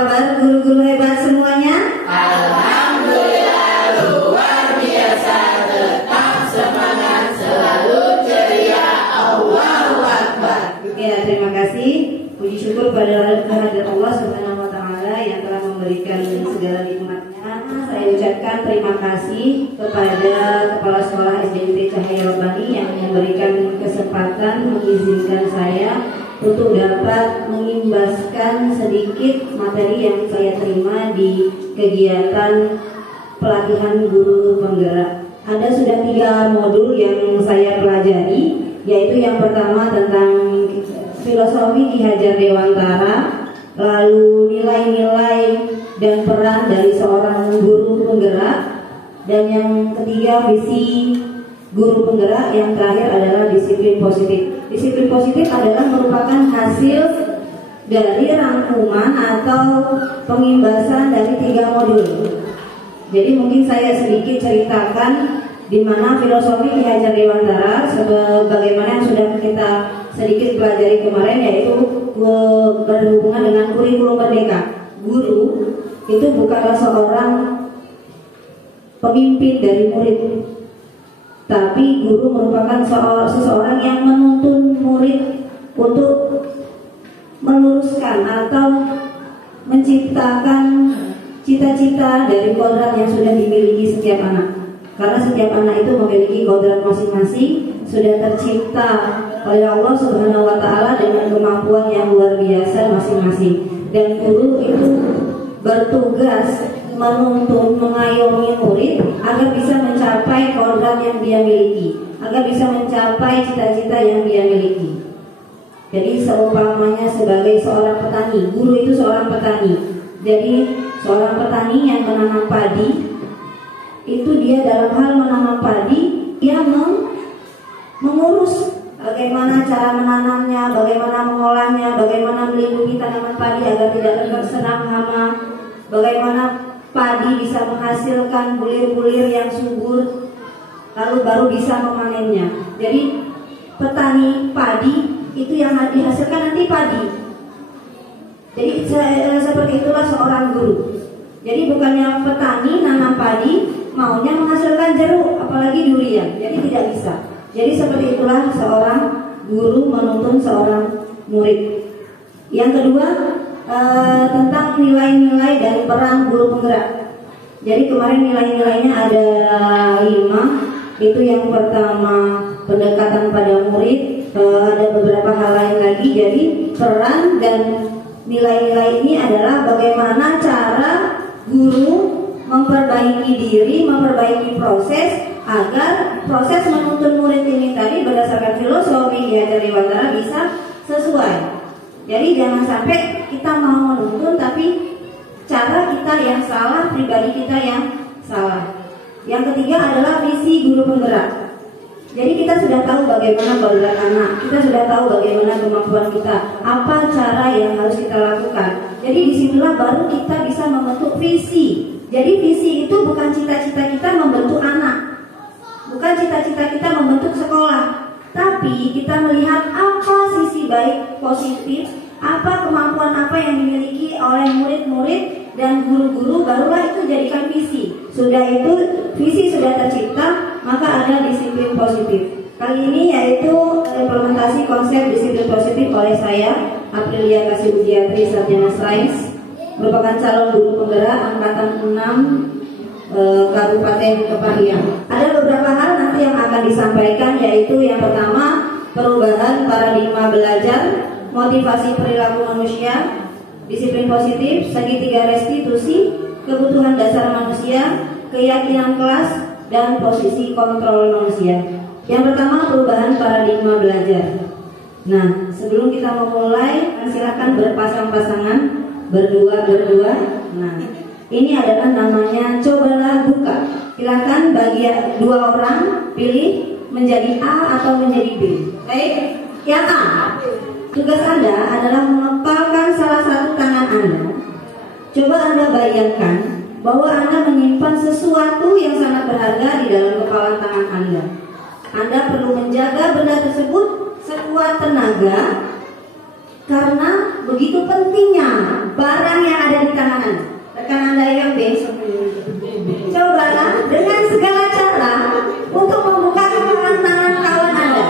kabar guru-guru hebat semuanya? Alhamdulillah luar biasa, tetap semangat, selalu ceria, Allahu Akbar. Ya, terima kasih. Puji syukur pada kehadirat Allah Subhanahu wa taala yang telah memberikan segala nikmatnya. Saya ucapkan terima kasih kepada Kepala Sekolah SMP Cahaya Rabbani yang memberikan kesempatan mengizinkan saya untuk dapat mengimbaskan sedikit materi yang saya terima di kegiatan pelatihan guru penggerak. Ada sudah 3 modul yang saya pelajari, yaitu yang pertama tentang filosofi Ki Hajar Dewantara, lalu nilai-nilai dan peran dari seorang guru penggerak, dan yang ketiga visi guru penggerak, yang terakhir adalah disiplin positif. Disiplin positif adalah merupakan hasil dari rangkuman atau pengimbasan dari 3 modul. Jadi mungkin saya sedikit ceritakan di mana filosofi Ki Hajar Dewantara sebagaimana yang sudah kita sedikit pelajari kemarin, yaitu berhubungan dengan kurikulum merdeka. Guru itu bukanlah seorang pemimpin dari murid, tapi guru merupakan seseorang yang menuntun murid untuk meluruskan atau menciptakan cita-cita dari kodrat yang sudah dimiliki setiap anak. Karena setiap anak itu memiliki kodrat masing-masing, sudah tercipta oleh Allah Subhanahu wa taala dengan kemampuan yang luar biasa masing-masing. Dan guru itu bertugas menuntun, mengayomi murid agar bisa mencapai kodrat yang dia miliki, agar bisa mencapai cita-cita yang dia miliki. Jadi seumpamanya sebagai seorang petani, guru itu seorang petani. Jadi seorang petani yang menanam padi, itu dia dalam hal menanam padi, dia mengurus bagaimana cara menanamnya, bagaimana mengolahnya, bagaimana melindungi tanaman padi agar tidak terserang hama, bagaimana padi bisa menghasilkan bulir-bulir yang subur, lalu baru bisa memanennya. Jadi petani padi itu yang dihasilkan nanti padi. Jadi seperti itulah seorang guru. Jadi bukannya petani nanam padi maunya menghasilkan jeruk, apalagi durian. Jadi tidak bisa. Jadi seperti itulah seorang guru menuntun seorang murid. Yang kedua, tentang nilai-nilai dan peran guru penggerak. Jadi kemarin nilai-nilainya ada 5. Itu yang pertama pendekatan pada murid, ada beberapa hal lain lagi. Jadi peran dan nilai-nilai ini adalah bagaimana cara guru memperbaiki diri, memperbaiki proses agar proses menuntun murid ini tadi berdasarkan filosofi Ki Hajar Dewantara bisa sesuai. Jadi jangan sampai kita mau menuntun tapi cara kita yang salah, pribadi kita yang salah. Yang ketiga adalah visi guru penggerak. Jadi kita sudah tahu bagaimana kodrat anak, kita sudah tahu bagaimana kemampuan kita, apa cara yang harus kita lakukan. Jadi disitulah baru kita bisa membentuk visi. Jadi visi itu bukan cita-cita kita membentuk anak, bukan cita-cita kita membentuk sekolah, tapi kita melihat apa sisi baik positif, apa kemampuan apa yang dimiliki oleh murid-murid dan guru-guru, barulah itu jadikan visi. Sudah itu visi sudah tercipta, maka ada disiplin positif. Kali ini yaitu implementasi konsep disiplin positif oleh saya, Aprilia Kasih Ujiatri Sarjana Sains, merupakan calon guru penggerak angkatan 6 Kabupaten Kepahiang. Ada beberapa hal nanti yang akan disampaikan, yaitu yang pertama perubahan paradigma belajar, motivasi perilaku manusia, disiplin positif, segitiga restitusi, kebutuhan dasar manusia, keyakinan kelas, dan posisi kontrol manusia. Yang pertama perubahan paradigma belajar. Nah, sebelum kita memulai, silakan berpasang-pasangan, berdua. Nah, ini adalah namanya cobalah buka. Silakan bagi 2 orang pilih menjadi A atau menjadi B. Baik, yang A. Tugas Anda adalah mengepalkan salah satu tangan Anda. Coba Anda bayangkan bahwa Anda menyimpan sesuatu yang sangat berharga di dalam kepalan tangan Anda. Anda perlu menjaga benda tersebut sekuat tenaga, karena begitu pentingnya barang yang ada di tangan Anda. Rekan Anda yang B, cobalah dengan segala cara untuk membuka kepalan tangan kawan Anda.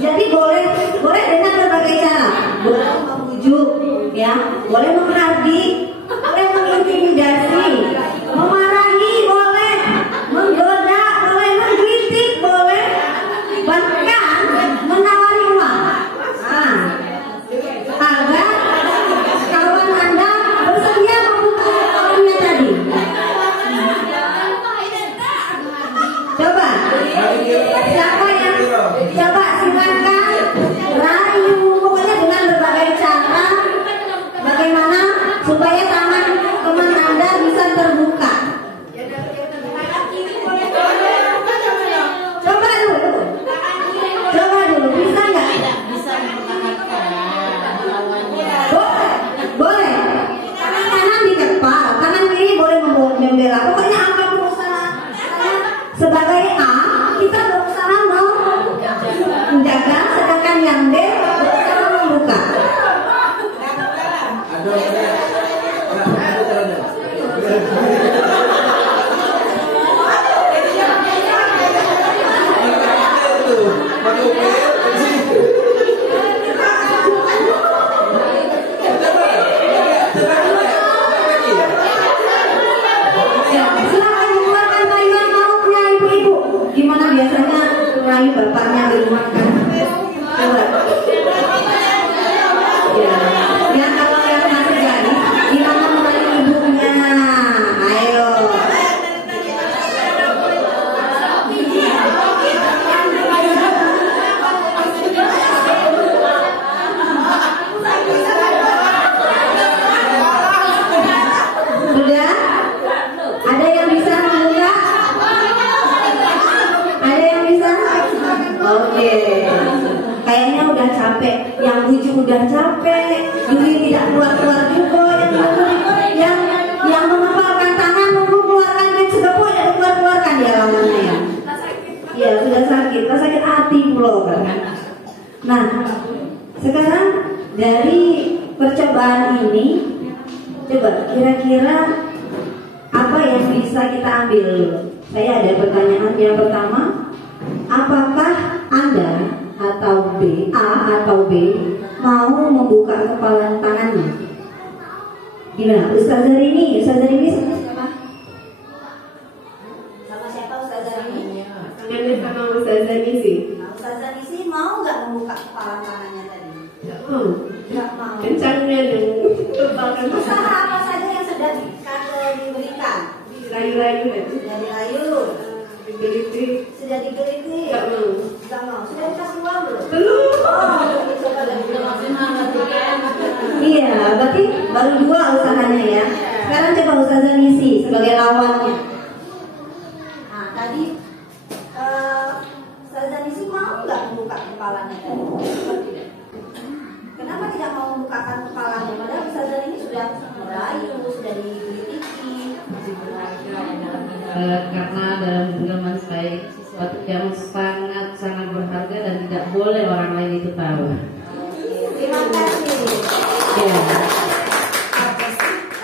Jadi boleh dengan berbagai cara. Boleh membujuk, ya, boleh menghardik, boleh mengintimidasi, memarahi, boleh menggoda, boleh menggelitik, boleh bahkan menawari uang. Agar kawan Anda bersedia membuka kawannya tadi. Coba, coba silakan rayu, pokoknya dengan berbagai cara, bagaimana supaya tangan teman Anda bisa terbuka. Coba dulu, bisa nggak? Boleh. Tangan kanan dikepal, tangan kiri boleh membela. Pokoknya apapun usaha sebagai A, kita berusaha menjaga, sedangkan yang B berusaha membuka. Silakan mengeluarkan rayuan mautnya ibu-ibu. Gimana biasanya rayu bapaknya di rumah kan? Coba. Ya kalau yang masih jadi, gimana merayu ibunya? Ayo. Sudah? Ada yang bisa membuka? Ada yang bisa? Oke. Kayaknya udah capek. Yang bujuk udah capek. Duri tidak keluar-keluar juga. Yang mengepalkan tangan nunggu keluarkan duit segepok ya keluar-keluarkan ya lawannya ya. Ya sudah sakit. Sakit hati pula kan. Nah, sekarang dari percobaan ini, coba kira-kira apa yang bisa kita ambil? Saya ada pertanyaan yang pertama, apakah Anda atau B, A atau B mau membuka kepalan tangannya? Gimana? Ustazah Rini sama siapa? Sama siapa Ustazah Rini? Sama Ustazah Nisi. Ustazah Nisi mau nggak membuka kepalan tangannya tadi? Nggak mau. Kencangnya dong. Usaha apa saja yang sudah diberikan? Rayu-rayu kan? Sudah dirayu, Digelitik. sudah digeliti. Nggak mau. Nggak mau. Sudah dikasih uang belum? Belum. Iya, berarti baru 2 usahanya ya. Sekarang coba Ustazah Nisi sebagai lawannya. Nah, tadi Ustazah Nisi mau nggak membuka kepalanya tadi? Kenapa tidak mau membukakan kepalanya? Padahal Ustazah ini sudah merayu, sudah digelitiki. Karena dalam genggaman saya sesuatu yang sangat berharga dan tidak boleh orang lain itu tahu. Terima kasih. Ya.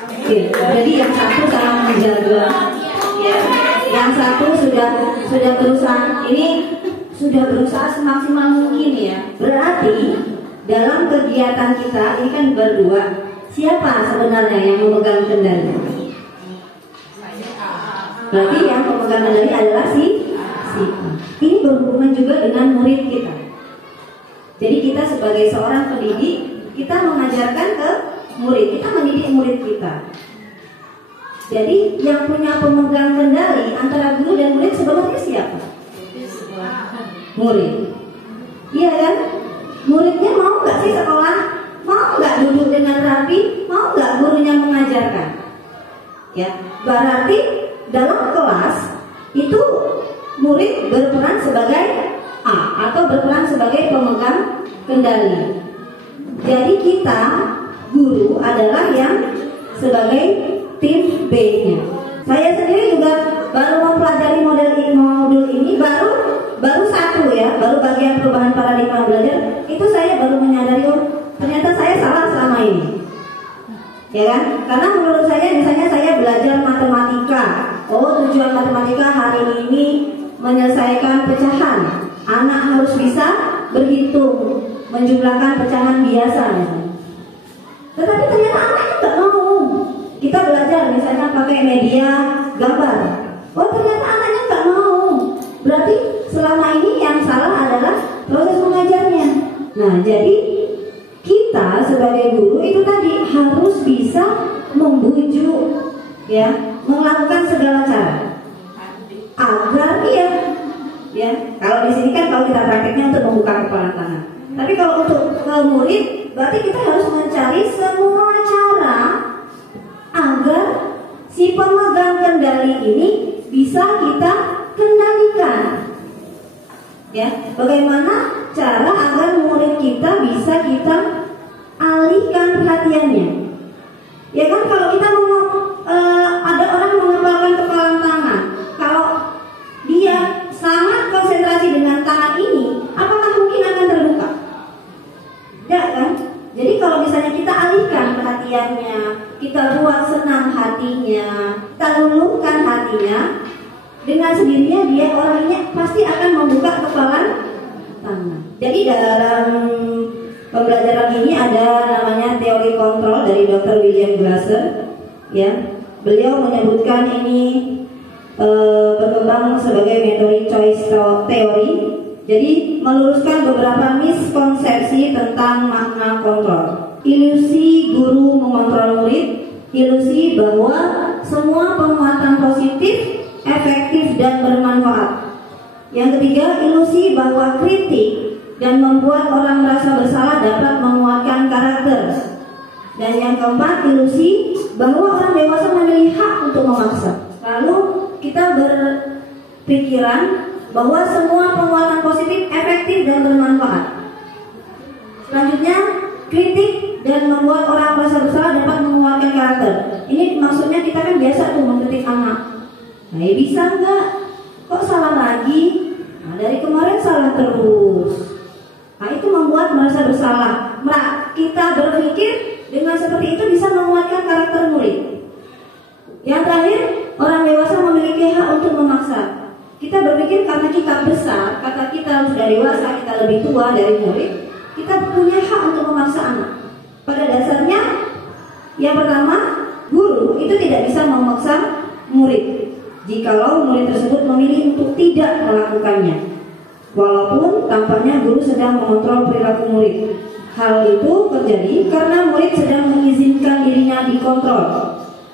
Oke, jadi yang satu sangat menjaga, ya. Yang satu sudah berusaha. Ini sudah berusaha semaksimal mungkin ya. Berarti dalam kegiatan kita ini kan berdua. Siapa sebenarnya yang memegang kendali? Berarti yang pemegang kendali adalah si A. Ini berhubungan juga dengan murid kita. Jadi kita sebagai seorang pendidik, kita mengajarkan ke murid, kita mendidik murid kita. Jadi yang punya pemegang kendali antara guru dan murid sebenarnya siapa? Murid. Iya kan? Muridnya mau nggak sih sekolah? Mau nggak duduk dengan rapi? Mau nggak gurunya mengajarkan? Ya, berarti dalam kelas itu murid berperan sebagai A atau berperan sebagai pemegang kendali. Jadi kita guru adalah yang sebagai tim B-nya. Saya sendiri juga baru mempelajari modul ini baru satu ya, baru bagian perubahan paradigma belajar. Itu saya baru menyadari ternyata saya salah selama ini. Ya kan? Karena menurut saya misalnya saya belajar matematika. Oh, tujuan matematika hari ini menyelesaikan pecahan. Anak harus bisa berhitung, menjumlahkan pecahan biasa misalnya. Tetapi ternyata anaknya nggak mau. Kita belajar misalnya pakai media gambar. Oh, ternyata anaknya nggak mau. Berarti selama ini yang salah adalah proses mengajarnya. Nah, jadi kita sebagai guru itu tadi harus bisa membujuk, ya, melakukan segala cara agar ya. Kalau di sini kan kalau kita prakteknya untuk membuka kepala tangan. Tapi kalau untuk murid, berarti kita harus mencari semua cara agar si pemegang kendali ini bisa kita kendalikan. Ya, bagaimana cara agar murid kita bisa kita alihkan perhatiannya? Ya kan, kalau kita mau ada orang mengepalkan kepala tangan, kalau dia sangat konsentrasi dengan tangan ini, apakah mungkin akan terbuka? Tidak kan? Jadi kalau misalnya kita alihkan perhatiannya, kita buat senang hatinya, kita luluhkan hatinya, dengan sendirinya dia orangnya pasti akan membuka kepala tangan. Jadi dalam pembelajaran ini ada namanya teori kontrol dari Dr. William Glasser. Ya, beliau menyebutkan ini berkembang sebagai metode choice theory. Jadi meluruskan beberapa miskonsepsi tentang makna kontrol. Ilusi guru mengontrol murid, ilusi bahwa semua penguatan positif efektif dan bermanfaat. Yang ketiga, ilusi bahwa kritik dan membuat orang merasa bersalah dapat menguatkan karakter. Dan yang keempat, ilusi bahwa orang dewasa memiliki hak untuk memaksa. Lalu kita berpikiran bahwa semua penguatan positif efektif dan bermanfaat. Selanjutnya, kritik dan membuat orang merasa bersalah dapat menguatkan karakter. Ini maksudnya kita kan biasa tuh mengkritik anak. Nah, bisa nggak? Kok salah lagi? Nah, dari kemarin salah terus. Nah, itu membuat merasa bersalah. Kita berpikir dengan seperti itu bisa menguatkan karakter murid. Yang terakhir, orang dewasa memiliki hak untuk memaksa. Kita berpikir karena kita besar, kata kita sudah dewasa, kita lebih tua dari murid, kita punya hak untuk memaksa anak. Pada dasarnya, yang pertama, guru itu tidak bisa memaksa murid jikalau murid tersebut memilih untuk tidak melakukannya. Walaupun tampaknya guru sedang mengontrol perilaku murid. Hal itu terjadi karena murid sedang mengizinkan dirinya dikontrol.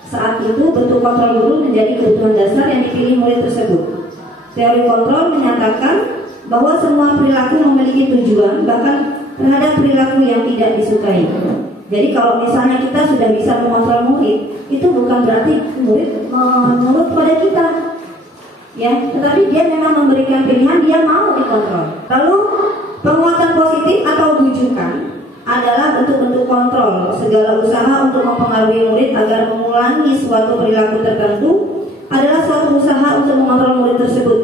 Saat itu bentuk kontrol guru menjadi kebutuhan dasar yang dipilih murid tersebut. Teori kontrol menyatakan bahwa semua perilaku memiliki tujuan, bahkan terhadap perilaku yang tidak disukai. Jadi kalau misalnya kita sudah bisa mengontrol murid, itu bukan berarti murid menurut pada kita, ya, tetapi dia memang memberikan pilihan, dia mau dikontrol. Lalu penguatan positif atau bujukan adalah bentuk-bentuk kontrol. Segala usaha untuk mempengaruhi murid agar mengulangi suatu perilaku tertentu adalah suatu usaha untuk mengontrol murid tersebut.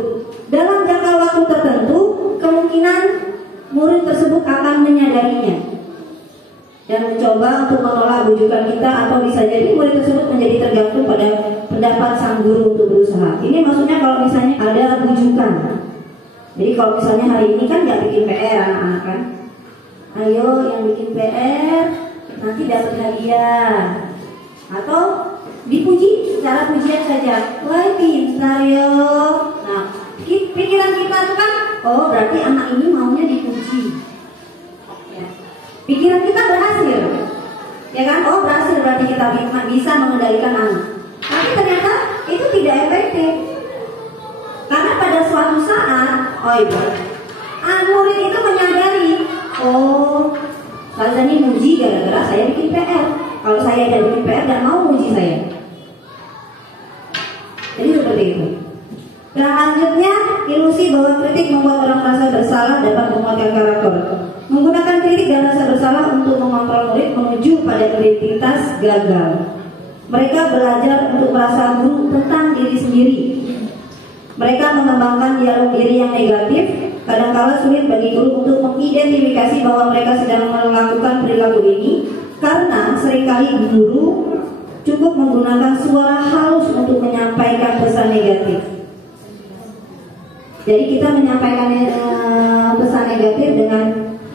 Dalam jangka waktu tertentu, kemungkinan murid tersebut akan menyadarinya dan mencoba untuk menolak bujukan kita, atau bisa jadi murid tersebut menjadi tergantung pada pendapat sang guru untuk berusaha. Ini maksudnya kalau misalnya ada bujukan. Jadi kalau misalnya hari ini kan nggak bikin PR anak-anak kan, ayo yang bikin PR nanti dapat hadiah, atau dipuji secara pujian saja, wah pintar yo. Nah, pikiran kita itu kan, oh berarti anak ini maunya dipuji. Pikiran kita berhasil, ya kan? Oh berhasil, berarti kita bisa mengendalikan anak. Tapi ternyata itu tidak efektif, karena pada suatu saat, murid itu menyadari, oh Ustazah ini muji gara-gara saya bikin PR. Kalau saya tidak bikin PR, tidak mau muji saya. Jadi seperti itu. Selanjutnya, ilusi bahwa kritik membuat orang merasa bersalah dapat menguatkan karakter. Menggunakan kritik dan rasa bersalah untuk mengontrol murid menuju pada identitas gagal. Mereka belajar untuk merasa buruk tentang diri sendiri. Mereka mengembangkan dialog diri yang negatif Kadangkala sulit bagi guru untuk mengidentifikasi bahwa mereka sedang melakukan perilaku ini karena seringkali guru cukup menggunakan suara halus untuk menyampaikan pesan negatif. Jadi kita menyampaikan pesan negatif dengan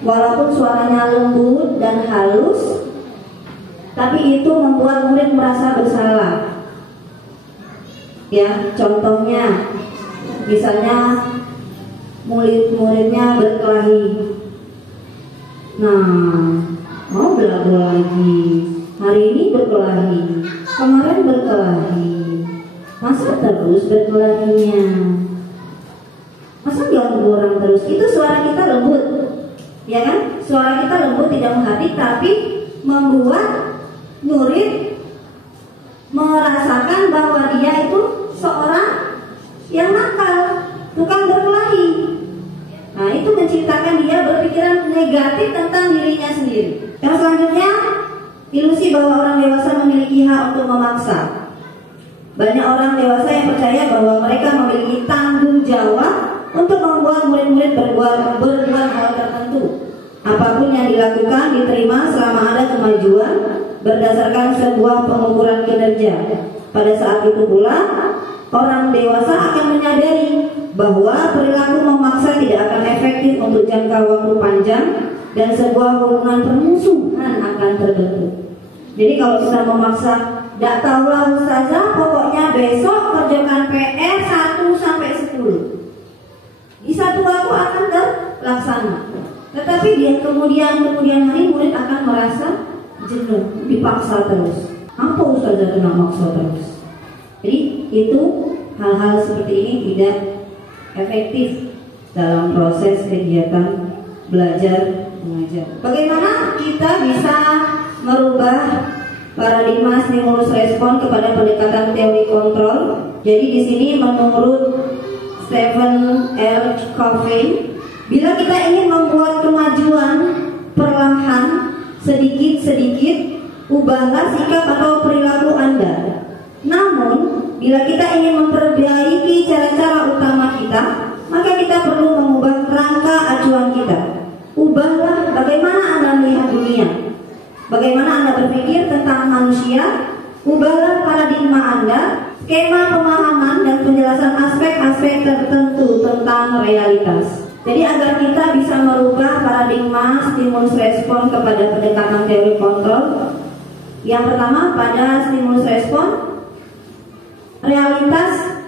walaupun suaranya lembut dan halus, tapi itu membuat murid merasa bersalah. Ya, contohnya, misalnya muridnya berkelahi. Nah, mau belagu lagi. Hari ini berkelahi, kemarin berkelahi. Masa terus berkelahinya? Masa ganggu orang terus? Itu suara kita lembut, ya kan? Suara kita lembut, tidak menghati, tapi membuat murid merasakan bahwa dia itu seorang yang nakal, tukang berkelahi. Nah, itu menciptakan dia berpikiran negatif tentang dirinya sendiri. Yang selanjutnya, ilusi bahwa orang dewasa memiliki hak untuk memaksa. Banyak orang dewasa yang percaya bahwa mereka memiliki tanggung jawab untuk membuat murid-murid berbuat hal tertentu. Apapun yang dilakukan diterima selama ada kemajuan berdasarkan sebuah pengukuran kinerja. Pada saat itu pula, orang dewasa akan menyadari bahwa perilaku memaksa tidak akan efektif untuk jangka waktu panjang dan sebuah hubungan permusuhan akan terbentuk. Jadi kalau kita memaksa, tidak tahulah ustazah, pokoknya besok kerjakan PR 1 sampai 10. Di satu waktu akan terlaksana. Tetapi dia kemudian hari murid akan merasa jenuh, dipaksa terus. Apa ustazah kena maksa terus? Jadi itu hal-hal seperti ini tidak efektif dalam proses kegiatan belajar mengajar. Bagaimana kita bisa merubah paradigma stimulus respon kepada pendekatan teori kontrol? Jadi di sini menurut Stephen L. Covey, bila kita ingin membuat kemajuan perlahan, sedikit-sedikit, ubahlah sikap atau perilaku Anda. Namun, bila kita ingin memperbaiki cara-cara utama kita, maka kita perlu mengubah kerangka acuan kita. Ubahlah bagaimana Anda melihat dunia, bagaimana Anda berpikir tentang manusia. Ubahlah paradigma Anda, skema pemahaman dan penjelasan aspek-aspek tertentu tentang realitas. Jadi agar kita bisa merubah paradigma stimulus respon kepada pendekatan teori kontrol. Yang pertama, pada stimulus respon, realitas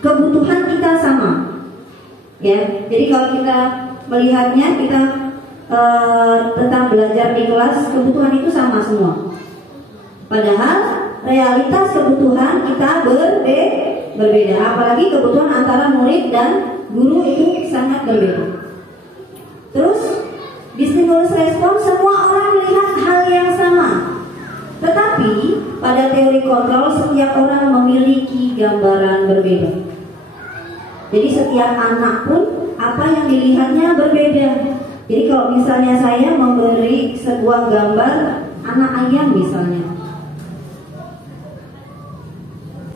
kebutuhan kita sama. Ya, jadi kalau kita melihatnya, kita tentang belajar di kelas, kebutuhan itu sama semua. Padahal realitas kebutuhan kita berbeda. Apalagi kebutuhan antara murid dan guru itu sangat berbeda. Terus di stimulus respon semua orang melihat hal yang sama. Tetapi pada teori kontrol setiap orang memiliki gambaran berbeda. Jadi setiap anak pun apa yang dilihatnya berbeda. Jadi kalau misalnya saya memberi sebuah gambar anak ayam misalnya,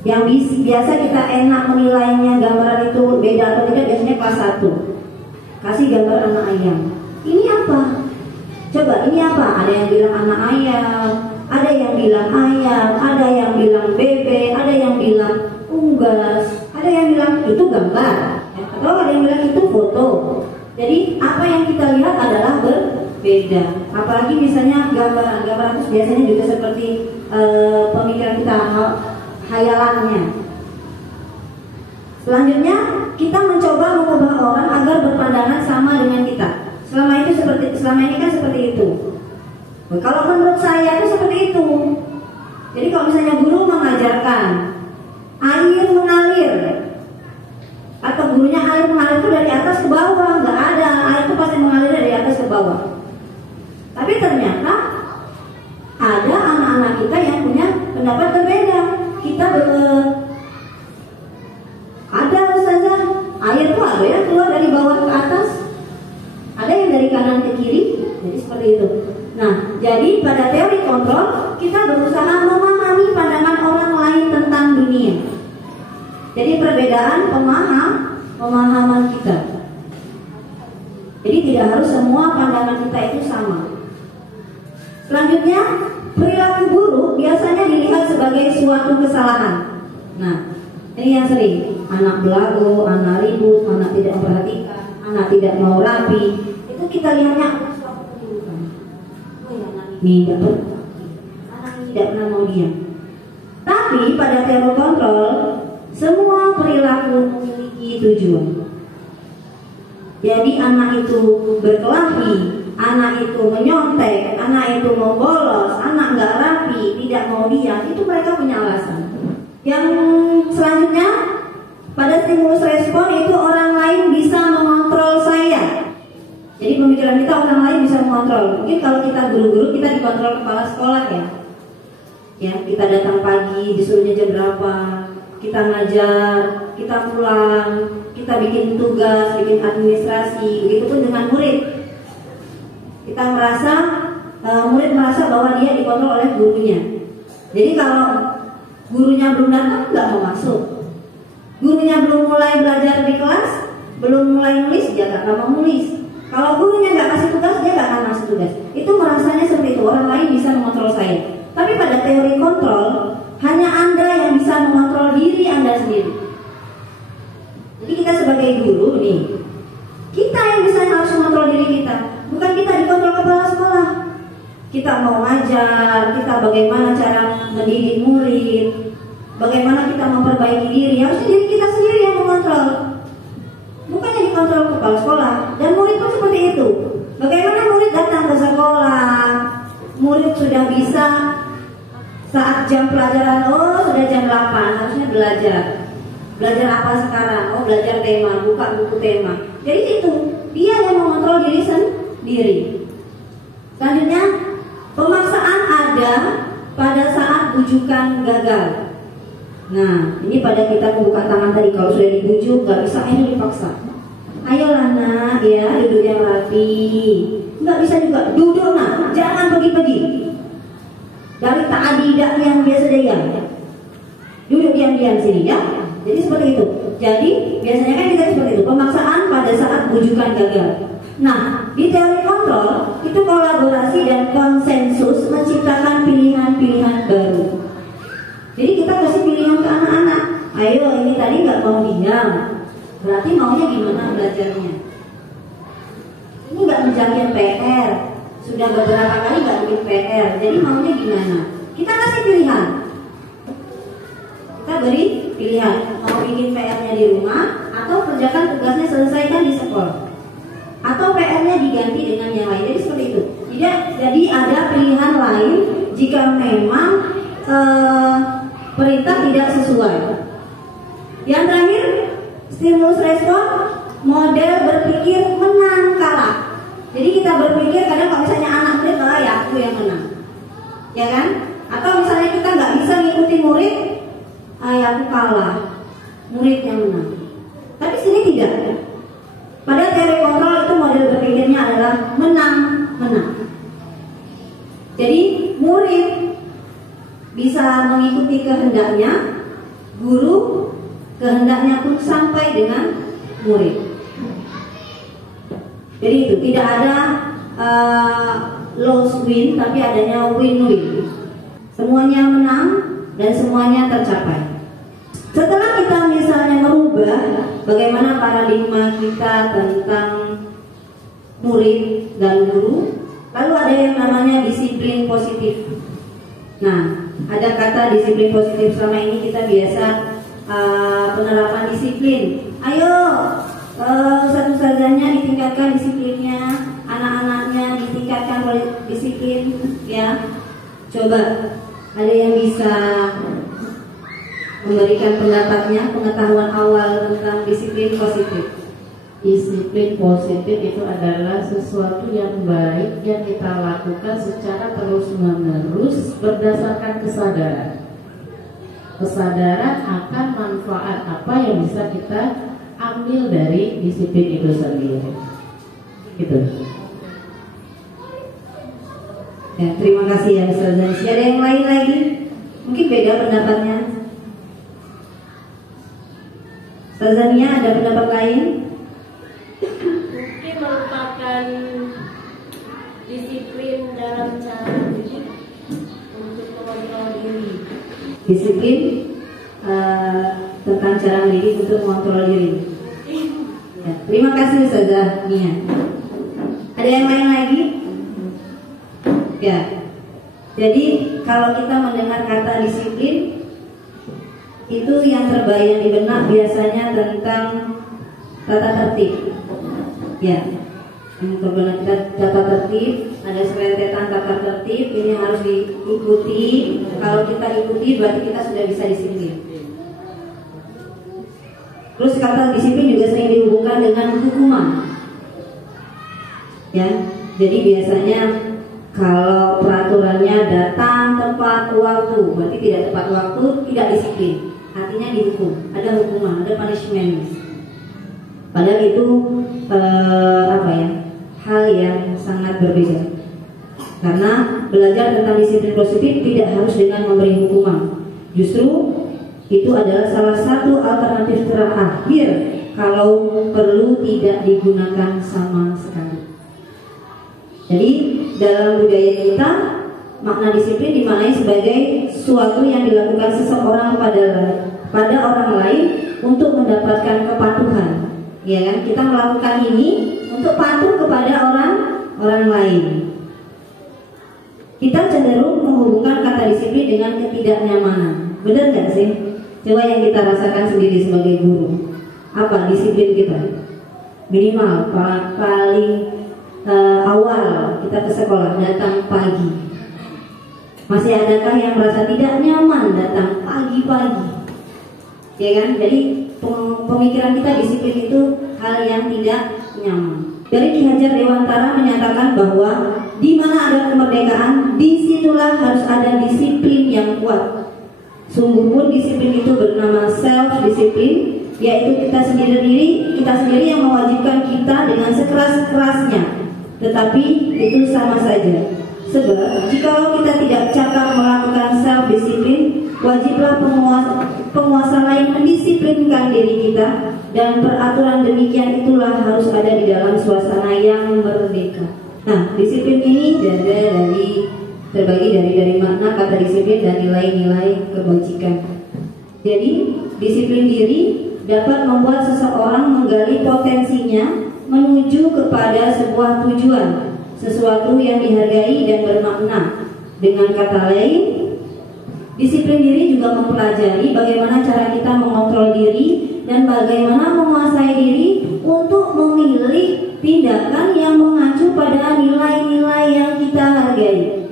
yang biasa kita enak menilainya gambaran itu beda atau tidak, biasanya kelas 1. Kasih gambar anak ayam. Ini apa? Coba ini apa? Ada yang bilang anak ayam, ada yang bilang ayam, ada yang bilang bebek, ada yang bilang unggas, ada yang bilang itu gambar, atau ada yang bilang itu foto. Jadi apa yang kita lihat adalah berbeda. Apalagi misalnya gambaran itu biasanya juga seperti pemikiran kita, hayalannya. Selanjutnya kita mencoba mengubah orang agar berpandangan sama dengan kita. Selama ini kan seperti itu. Kalau menurut saya itu seperti itu. Jadi kalau misalnya guru mengajarkan air mengalir, atau gurunya air mengalir itu dari atas ke bawah, nggak ada, air itu pasti mengalir dari atas ke bawah. Tapi ternyata ada anak-anak kita yang punya pendapat berbeda. Kita ada ustazah, air itu ada yang keluar dari bawah ke atas, ada yang dari kanan ke kiri, jadi seperti itu. Nah, jadi pada teori kontrol kita berusaha memahami pandangan orang lain tentang dunia. Jadi perbedaan pemahaman kita. Jadi tidak harus semua pandangan kita itu sama. Selanjutnya, perilaku buruk biasanya dilihat sebagai suatu kesalahan. Nah, ini yang sering, anak belagu, anak ribut, anak tidak memperhatikan, anak tidak mau rapi. Itu kita lihatnya suatu keburukan. Oh ya, anak ini tidak berhati, anak ini tidak pernah mau diam. Tapi pada teori kontrol, semua perilaku memiliki tujuan. Jadi anak itu berkelahi, anak itu menyontek, anak itu mau bolos, anak nggak rapi, tidak mau diam, itu mereka punya alasan. Yang selanjutnya, pada stimulus respon itu orang lain bisa mengontrol saya. Jadi pemikiran kita orang lain bisa mengontrol. Mungkin kalau kita guru-guru, kita dikontrol kepala sekolah ya. Ya, kita datang pagi, disuruhnya jam berapa, kita ngajar, kita pulang, kita bikin tugas, bikin administrasi, begitupun dengan murid. Kita merasa, murid merasa bahwa dia dikontrol oleh gurunya. Jadi kalau gurunya belum datang, nggak mau masuk. Gurunya belum mulai belajar di kelas, belum mulai nulis, dia nggak mau nulis. Kalau gurunya nggak kasih tugas, dia nggak akan masuk tugas. Itu merasanya seperti itu, orang lain bisa mengontrol saya. Tapi pada teori kontrol, hanya Anda yang bisa mengontrol diri Anda sendiri. Jadi kita sebagai guru nih, kita yang bisa harus mengontrol diri kita, bukan kita dikontrol kepala sekolah. Kita mau ngajar, kita bagaimana cara mendidik murid, bagaimana kita memperbaiki diri, harusnya diri kita sendiri yang mengontrol, bukan yang dikontrol kepala sekolah. Dan murid pun seperti itu. Bagaimana murid datang ke sekolah, murid sudah bisa saat jam pelajaran, oh sudah jam 8, harusnya belajar. Belajar apa sekarang? Oh belajar tema, buka buku tema. Jadi itu, dia yang mengontrol diri sendiri. Selanjutnya, pemaksaan ada pada saat bujukan gagal. Nah, ini pada kita membuka tangan tadi, kalau sudah dibujuk, gak bisa, ini dipaksa. Ayolah nak, ya duduk yang rapi. Gak bisa juga, duduk nak, jangan pergi-pergi. Dari ta'adidak yang biasa diam, duduk diam-diam sini ya. Jadi seperti itu. Jadi biasanya kan kita seperti itu, pemaksaan pada saat bujukan gagal. Nah, di teori kontrol itu kolaborasi dan konsensus menciptakan pilihan-pilihan baru. Jadi kita kasih pilihan ke anak-anak. Ayo, ini tadi nggak mau diam, berarti maunya gimana belajarnya? Ini nggak menjamin PR, sudah beberapa kali nggak bikin PR, jadi maunya gimana? Kita kasih pilihan. Kita beri pilihan, mau bikin PR-nya di rumah atau kerjakan tugasnya selesaikan di sekolah, atau PR-nya diganti dengan yang lain. Jadi seperti itu. Jadi ada pilihan lain jika memang perintah tidak sesuai. Yang terakhir, stimulus respon, model berpikir menang kalah. Jadi kita berpikir kadang kalau misalnya anak murid kalah, ya aku yang menang, ya kan? Atau misalnya kita nggak bisa ngikutin murid, ya aku kalah, murid yang menang. Tapi sini tidak. Pada teori kontrol itu model berpikirnya adalah menang-menang. Jadi murid bisa mengikuti kehendaknya, guru kehendaknya pun sampai dengan murid. Jadi itu tidak ada lose win, tapi adanya win-win. Semuanya menang dan semuanya tercapai. Setelah kita misalnya merubah bagaimana paradigma kita tentang murid dan guru, lalu ada yang namanya disiplin positif. Nah, ada kata disiplin positif, selama ini kita biasa penerapan disiplin. Ayo, ustaz-ustazahnya ditingkatkan disiplinnya, anak-anaknya ditingkatkan disiplin, ya. Coba, ada yang bisa memberikan pendapatnya, pengetahuan awal tentang disiplin positif. Disiplin positif itu adalah sesuatu yang baik yang kita lakukan secara terus-menerus berdasarkan kesadaran. Kesadaran akan manfaat apa yang bisa kita ambil dari disiplin itu sendiri. Gitu. Ya, terima kasih ya Ustaz Zansi. Ada yang lain lagi? Mungkin beda pendapatnya. Ustaz Zania ada pendapat lain? Mungkin merupakan dan disiplin dalam cara mendidik untuk mengontrol diri. Disiplin tentang cara mendidik untuk mengontrol diri. Ya, terima kasih Ustazah Nia. Ada yang lain lagi? Ya. Jadi kalau kita mendengar kata disiplin, itu yang terbayang di benak biasanya tentang tata tertib. Ya. Yang terbayang tata tertib, ada serentetan tata tertib, ini harus diikuti. Kalau kita ikuti berarti kita sudah bisa disiplin. Terus kata disiplin juga sering dihubungkan dengan hukuman. Ya, jadi biasanya kalau peraturannya datang tepat waktu, berarti tidak tepat waktu, tidak disiplin. Artinya dihukum, ada hukuman, ada punishment. Padahal itu hal yang sangat berbeda. Karena belajar tentang disiplin positif tidak harus dengan memberi hukuman. Justru itu adalah salah satu alternatif terakhir kalau perlu tidak digunakan sama sekali. Jadi dalam budaya kita, makna disiplin dimaknai sebagai suatu yang dilakukan seseorang pada orang lain untuk mendapatkan kepatuhan. Ya kan? Kita melakukan ini untuk patuh kepada orang lain. Kita cenderung menghubungkan kata disiplin dengan ketidaknyamanan. Benar nggak sih? Coba yang kita rasakan sendiri sebagai guru. Apa disiplin kita? Minimal paling awal kita ke sekolah datang pagi. Masih adakah yang merasa tidak nyaman datang pagi-pagi? Ya kan? Jadi pemikiran kita disiplin itu hal yang tidak nyaman. Dari Ki Hajar Dewantara menyatakan bahwa di mana ada kemerdekaan, disitulah harus ada disiplin yang kuat. Sungguh pun disiplin itu bernama self-disiplin, yaitu kita sendiri yang mewajibkan kita dengan sekeras-kerasnya. Tetapi itu sama saja. Sebab jikalau kita tidak cakap melakukan self-disiplin, wajiblah penguasa lain mendisiplinkan diri kita, dan peraturan demikian itulah harus ada di dalam suasana yang merdeka. Nah, disiplin ini terbagi dari makna kata disiplin dan nilai-nilai kebajikan. Jadi, disiplin diri dapat membuat seseorang menggali potensinya menuju kepada sebuah tujuan, sesuatu yang dihargai dan bermakna. Dengan kata lain, disiplin diri juga mempelajari bagaimana cara kita mengontrol diri dan bagaimana menguasai diri untuk memilih tindakan yang mengacu pada nilai-nilai yang kita hargai.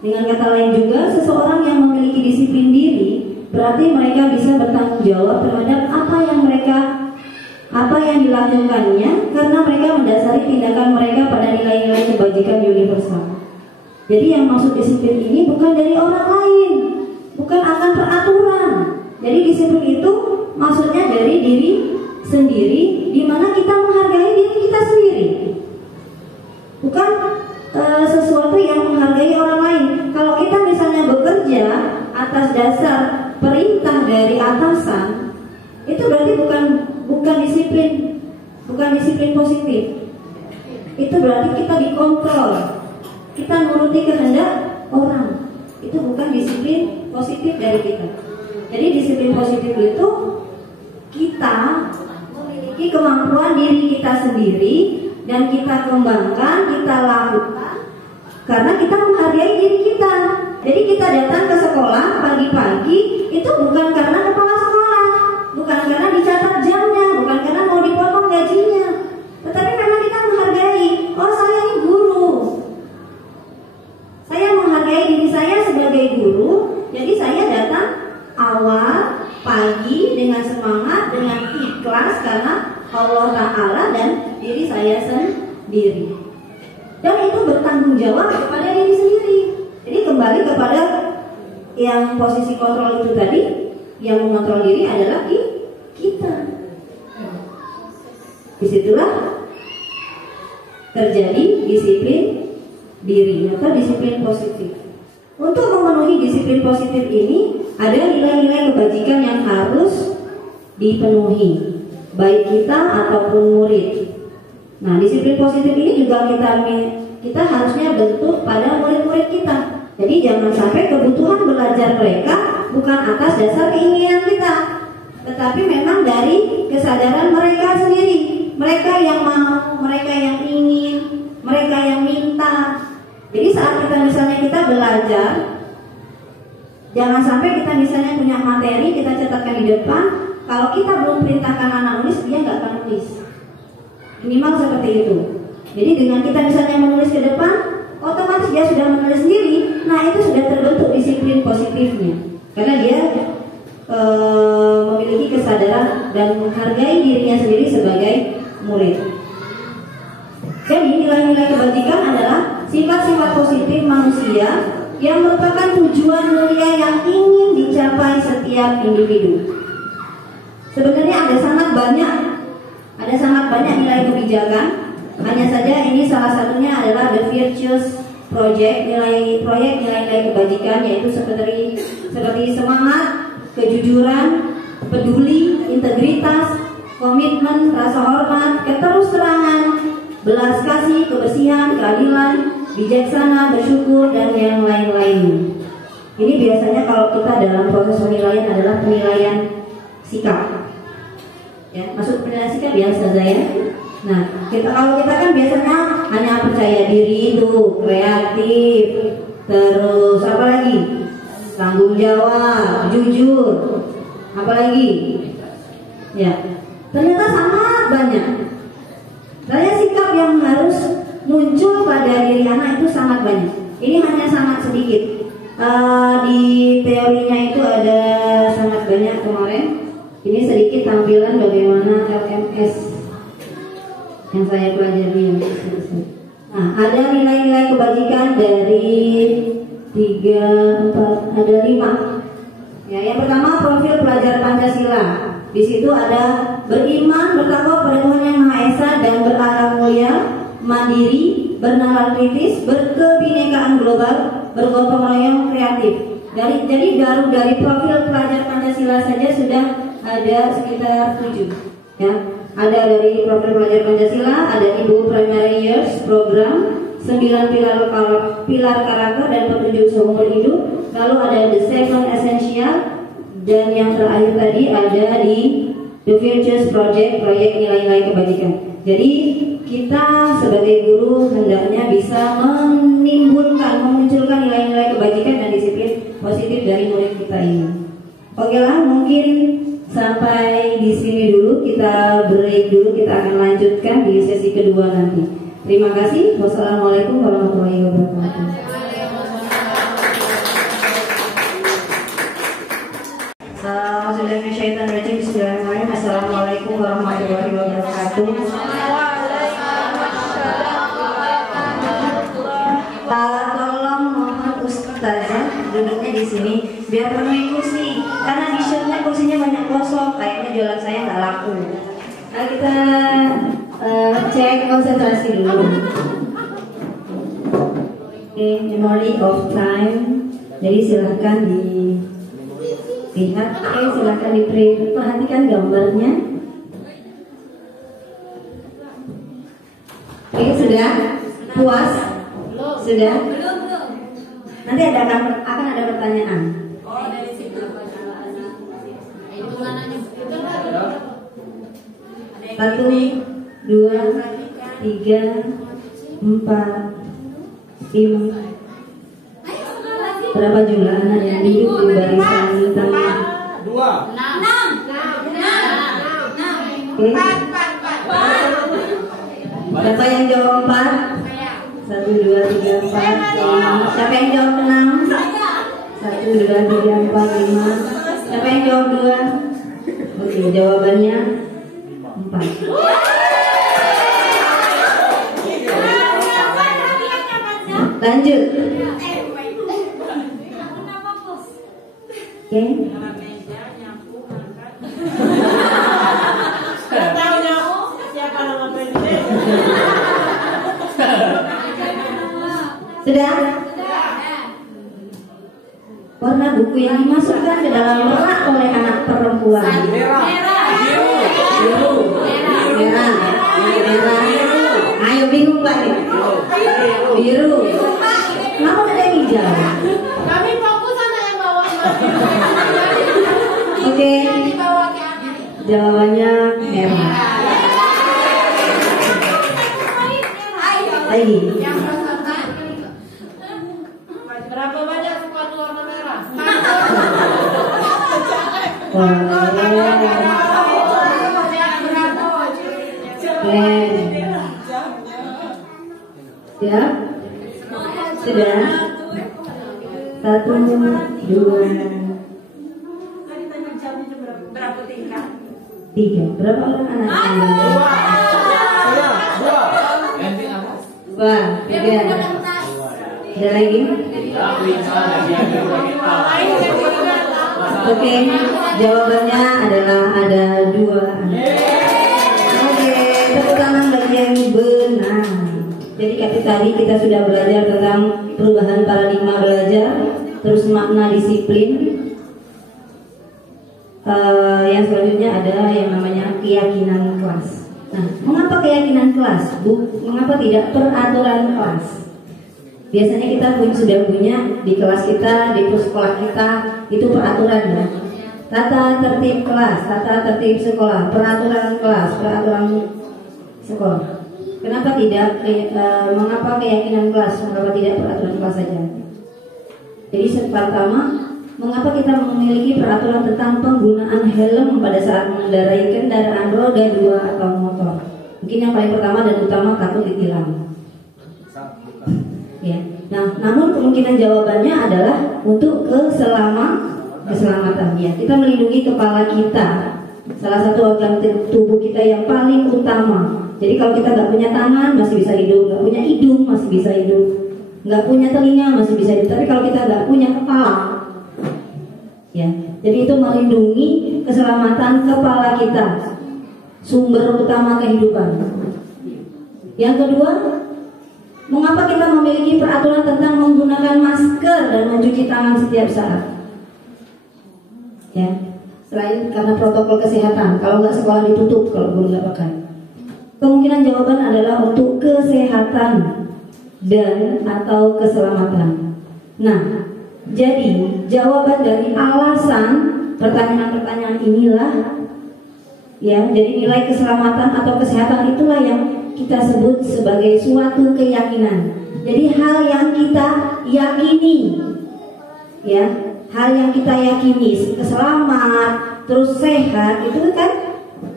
Dengan kata lain juga, seseorang yang memiliki disiplin diri berarti mereka bisa bertanggung jawab terhadap apa yang dilakukannya, karena mereka mendasari tindakan mereka pada nilai-nilai kebajikan universal. Jadi yang maksud disiplin ini bukan dari orang lain, bukan akan peraturan. Jadi disiplin itu maksudnya dari diri sendiri, di mana kita menghargai diri kita sendiri, bukan sesuatu yang menghargai orang lain. Kalau kita misalnya bekerja atas dasar perintah dari atasan, itu berarti bukan disiplin positif. Itu berarti kita dikontrol, kita nuruti kehendak orang. Itu bukan disiplin positif dari kita. Jadi disiplin positif itu kita memiliki kemampuan diri kita sendiri dan kita kembangkan, kita lakukan karena kita menghargai diri kita. Jadi kita datang ke sekolah pagi-pagi itu bukan karena kepala sekolah, bukan karena dicatat jamnya, bukan karena mau dipotong gajinya, tetapi memang kita menghargai, oh saya ini guru, saya menghargai diri saya sebagai guru. Jadi saya datang awal pagi dengan semangat, dengan ikhlas karena Allah Ta'ala dan diri saya sendiri. Dan itu bertanggung jawab kepada diri sendiri. Jadi kembali kepada yang posisi kontrol itu tadi, yang mengontrol diri adalah kita. Disitulah terjadi disiplin diri atau disiplin positif. Untuk memenuhi disiplin positif ini, ada nilai-nilai kebajikan yang harus dipenuhi, baik kita ataupun murid. Nah, disiplin positif ini juga kita harusnya bentuk pada murid-murid kita. Jadi jangan sampai kebutuhan belajar mereka bukan atas dasar keinginan kita, tetapi memang dari kesadaran mereka sendiri. Mereka yang mau, mereka yang ingin, mereka yang minta. Jadi saat kita belajar, jangan sampai kita misalnya punya materi, kita catatkan di depan. Kalau kita belum perintahkan anak nulis, dia nggak akan nulis. Minimal seperti itu. Jadi dengan kita misalnya menulis ke depan, otomatis dia sudah menulis sendiri. Nah, itu sudah terbentuk disiplin positifnya, karena dia memiliki kesadaran dan menghargai dirinya sendiri sebagai murid. Jadi nilai-nilai kebajikan adalah sifat-sifat positif manusia yang merupakan tujuan mulia yang ingin dicapai setiap individu. Sebenarnya ada sangat banyak nilai kebijakan. Hanya saja ini salah satunya adalah The Virtuous Project, nilai kebajikan, yaitu seperti semangat, kejujuran, peduli, integritas, komitmen, rasa hormat, keterus-terangan, belas kasih, kebersihan, keadilan, bijaksana, bersyukur, dan yang lain-lain. Ini biasanya kalau kita dalam proses penilaian adalah penilaian sikap. Ya, masuk penilaian sikap ya Ustazah ya. Nah, kalau kita kan biasanya hanya percaya diri itu, kreatif, terus apa lagi? Tanggung jawab, jujur, apa lagi? Ya, ternyata sangat banyak. Saya sikap yang harus muncul pada diri anak itu sangat banyak. Ini hanya sangat sedikit. Di teorinya itu ada sangat banyak kemarin. Ini sedikit tampilan bagaimana LMS yang saya pelajari. Nah, ada nilai-nilai kebajikan dari 3, 4, ada 5. Ya, yang pertama profil pelajar Pancasila. Di situ ada beriman, bertakwa pada Tuhan Yang Maha Esa dan berakhlak mulia, mandiri, bernalar kritis, berkebinekaan global, bergotong royong, kreatif. Jadi baru dari profil pelajar Pancasila saja sudah ada sekitar 7. Ya, ada dari profil pelajar Pancasila, ada Ibu Primary Years Program, 9 pilar karakter dan petunjuk seumur hidup. Lalu ada The 7 Essential, dan yang terakhir tadi ada di The Virtuous Project, proyek nilai-nilai kebajikan. Jadi kita sebagai guru hendaknya bisa memunculkan nilai-nilai kebajikan dan disiplin positif dari murid kita ini. Oke lah, mungkin sampai di sini dulu, kita break dulu, kita akan lanjutkan di sesi kedua nanti. Terima kasih. Wassalamualaikum warahmatullahi wabarakatuh. Bismillahirrahmanirrahim. Assalamualaikum warahmatullahi wabarakatuh. Tolong mohon ustazah duduknya di sini biar penuhi kursi, karena di shownya kursinya banyak kosong, kayaknya jualan saya nggak laku. Nah, kita cek konsentrasi dulu. Oke, memory of time. Jadi silahkan dilihat. Oke, silahkan diperhatikan gambarnya. Oke, sudah puas? Sudah? Nanti akan ada pertanyaan. Oh, dari situ. Hitungannya 1, 2, 3, 4, 5. Berapa jumlah anak yang duduk di barisan pertama? 2. 6. Oke. Siapa yang jawab 4? 1, 2, 3, 4, 5. Siapa yang jawab 6? 1, 2, 3, 4, 5. Siapa yang jawab 2? Oke, jawabannya 4. Lanjut. Oke. Sudah? Warna buku yang dimasukkan ke dalam rak oleh anak perempuan. Merah. Bingung Pak nih? Biru. Kenapa ada yang hijau? Kami fokus anak yang bawa. Oke. Dibawa ke anak. Jawabannya merah. Lagi. Yang peserta. Berapa banyak sepatu warna merah? Ya, sudah. 1, 2, 3. Berapa orang anak? Dua, 3. Ada lagi? Oke, jawabannya adalah ada 2 anak. Oke, tepuk tangan bagi yang benar. Jadi tadi kita sudah belajar tentang perubahan paradigma belajar, terus makna disiplin. Yang selanjutnya ada yang namanya keyakinan kelas. Nah, mengapa keyakinan kelas? Mengapa tidak peraturan kelas? Biasanya kita sudah punya di kelas kita, di sekolah kita itu peraturan ya. Tata tertib kelas, tata tertib sekolah, peraturan kelas, peraturan sekolah. Kenapa tidak? Mengapa keyakinan kelas? Mengapa tidak peraturan kelas saja? Jadi pertama, mengapa kita memiliki peraturan tentang penggunaan helm pada saat mengendarai kendaraan roda 2 atau motor? Mungkin yang paling pertama dan utama takut ditilang. Ya. Nah, namun kemungkinan jawabannya adalah untuk keselamatan. Ya, kita melindungi kepala kita, salah satu organ tubuh kita yang paling utama. Jadi kalau kita nggak punya tangan masih bisa hidup, nggak punya hidung masih bisa hidup, nggak punya telinga masih bisa hidup. Tapi kalau kita nggak punya kepala, ya, jadi itu melindungi keselamatan kepala kita, sumber utama kehidupan. Yang kedua, mengapa kita memiliki peraturan tentang menggunakan masker dan mencuci tangan setiap saat? Ya, selain karena protokol kesehatan, kalau nggak sekolah ditutup, kalau guru nggak pakai. Kemungkinan jawaban adalah untuk kesehatan dan atau keselamatan. Nah, jadi jawaban dari alasan pertanyaan-pertanyaan inilah, ya, jadi nilai keselamatan atau kesehatan itulah yang kita sebut sebagai suatu keyakinan. Jadi hal yang kita yakini, ya, hal yang kita yakini, selamat, terus sehat, itu kan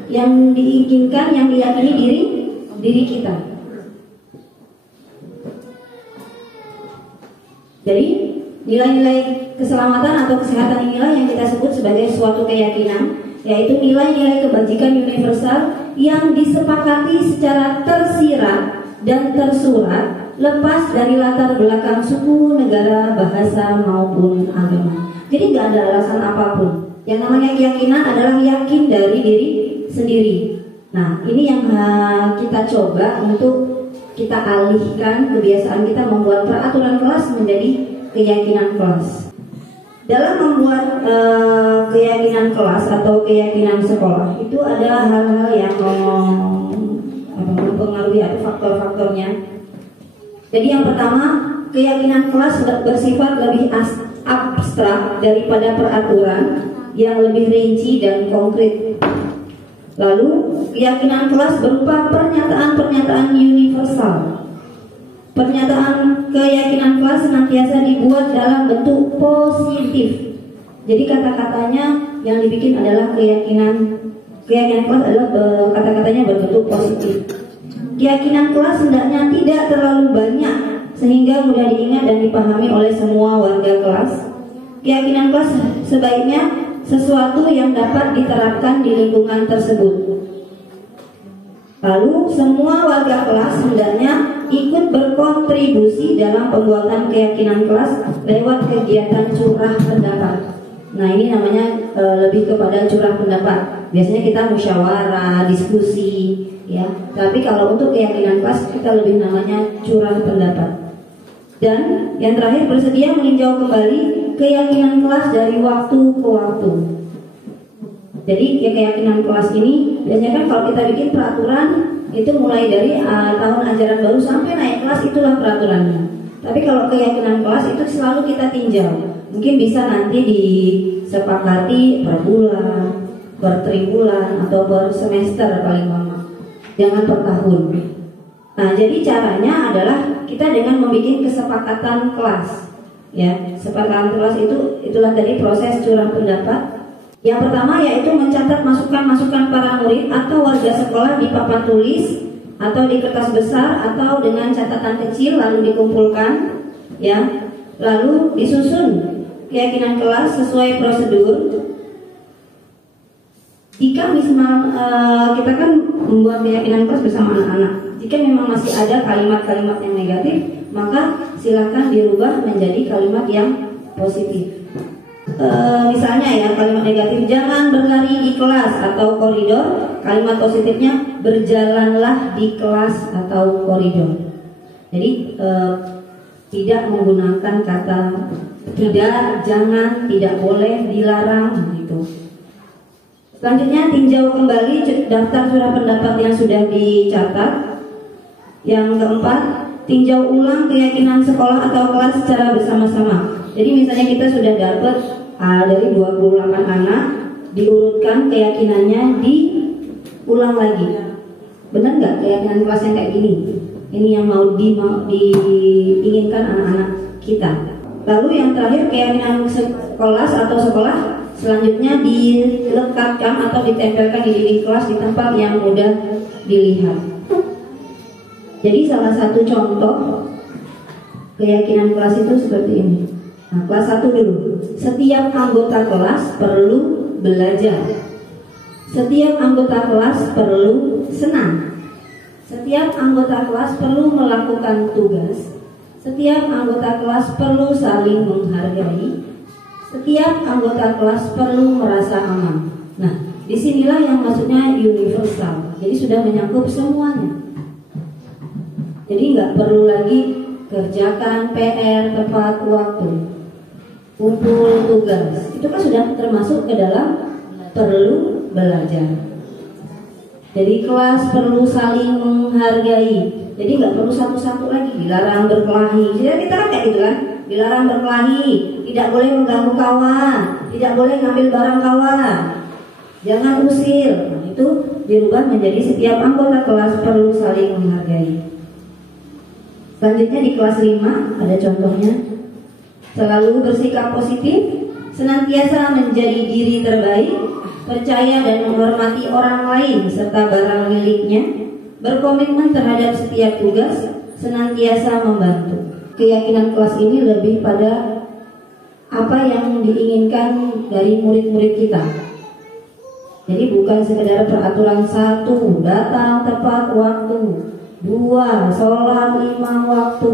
yang diinginkan, yang diyakini diri kita. Jadi nilai-nilai keselamatan atau kesehatan inilah yang kita sebut sebagai suatu keyakinan, yaitu nilai-nilai kebajikan universal yang disepakati secara tersirat dan tersurat, lepas dari latar belakang suku, negara, bahasa maupun agama. Jadi nggak ada alasan apapun. Yang namanya keyakinan adalah yakin dari diri sendiri. Nah, ini yang kita coba untuk kita alihkan kebiasaan kita membuat peraturan kelas menjadi keyakinan kelas. Dalam membuat keyakinan kelas atau keyakinan sekolah itu ada hal-hal yang mempengaruhi atau faktor-faktornya. Jadi yang pertama, keyakinan kelas bersifat lebih abstrak daripada peraturan yang lebih rinci dan konkret. Lalu keyakinan kelas berupa pernyataan-pernyataan universal. Pernyataan keyakinan kelas senantiasa dibuat dalam bentuk positif. Jadi kata-katanya yang dibikin adalah keyakinan kelas adalah kata-katanya berbentuk positif. Keyakinan kelas hendaknya tidak terlalu banyak sehingga mudah diingat dan dipahami oleh semua warga kelas. Keyakinan kelas sebaiknya sesuatu yang dapat diterapkan di lingkungan tersebut. Lalu semua warga kelas hendaknya ikut berkontribusi dalam pembuatan keyakinan kelas lewat kegiatan curah pendapat. Nah, ini namanya lebih kepada curah pendapat. Biasanya kita musyawarah, diskusi, ya. Tapi kalau untuk keyakinan kelas kita lebih namanya curah pendapat. Dan yang terakhir, bersedia meninjau kembali keyakinan kelas dari waktu ke waktu. Jadi keyakinan kelas ini biasanya kan kalau kita bikin peraturan itu mulai dari tahun ajaran baru sampai naik kelas itulah peraturannya. Tapi kalau keyakinan kelas itu selalu kita tinjau. Mungkin bisa nanti disepakati per bulan, per tribulan atau per semester paling lama. Jangan per tahun. Nah, jadi caranya adalah kita dengan membuat kesepakatan kelas. Ya, kesepakatan kelas itulah tadi proses curang pendapat. Yang pertama yaitu mencatat masukan-masukan para murid atau warga sekolah di papan tulis atau di kertas besar atau dengan catatan kecil lalu dikumpulkan, ya. Lalu disusun keyakinan kelas sesuai prosedur. Jika misalnya kita kan membuat keyakinan kelas bersama anak-anak, jika memang masih ada kalimat-kalimat yang negatif, maka silakan dirubah menjadi kalimat yang positif. Misalnya ya, kalimat negatif jangan berlari di kelas atau koridor. Kalimat positifnya berjalanlah di kelas atau koridor. Jadi tidak menggunakan kata tidak, jangan, tidak boleh, dilarang gitu. Selanjutnya tinjau kembali daftar surat pendapat yang sudah dicatat. Yang keempat, tinjau ulang keyakinan sekolah atau kelas secara bersama-sama. Jadi misalnya kita sudah dapat dari 28 anak, diurutkan keyakinannya, diulang lagi. Benar nggak keyakinan kelas yang kayak gini? Ini yang mau diinginkan anak-anak kita. Lalu yang terakhir keyakinan kelas atau sekolah selanjutnya dilekatkan atau ditempelkan di dinding kelas di tempat yang mudah dilihat. Jadi salah satu contoh keyakinan kelas itu seperti ini. Nah, kelas 1 dulu. Setiap anggota kelas perlu belajar. Setiap anggota kelas perlu senang. Setiap anggota kelas perlu melakukan tugas. Setiap anggota kelas perlu saling menghargai. Setiap anggota kelas perlu merasa aman. Nah, disinilah yang maksudnya universal. Jadi sudah menyangkut semuanya. Jadi nggak perlu lagi kerjakan PR tepat waktu, kumpul tugas. Itu kan sudah termasuk ke dalam perlu belajar. Jadi kelas perlu saling menghargai. Jadi nggak perlu satu-satu lagi dilarang berkelahi. Jadi kita kan kayak gitu kan, dilarang berkelahi, tidak boleh mengganggu kawan, tidak boleh ngambil barang kawan, jangan usir. Nah, itu dirubah menjadi setiap anggota kelas perlu saling menghargai. Selanjutnya di kelas 5 ada contohnya. Selalu bersikap positif, senantiasa menjadi diri terbaik, percaya dan menghormati orang lain serta barang miliknya, berkomitmen terhadap setiap tugas, senantiasa membantu. Keyakinan kelas ini lebih pada apa yang diinginkan dari murid-murid kita. Jadi bukan sekedar peraturan 1, datang tepat waktu, 2, sholat 5 waktu.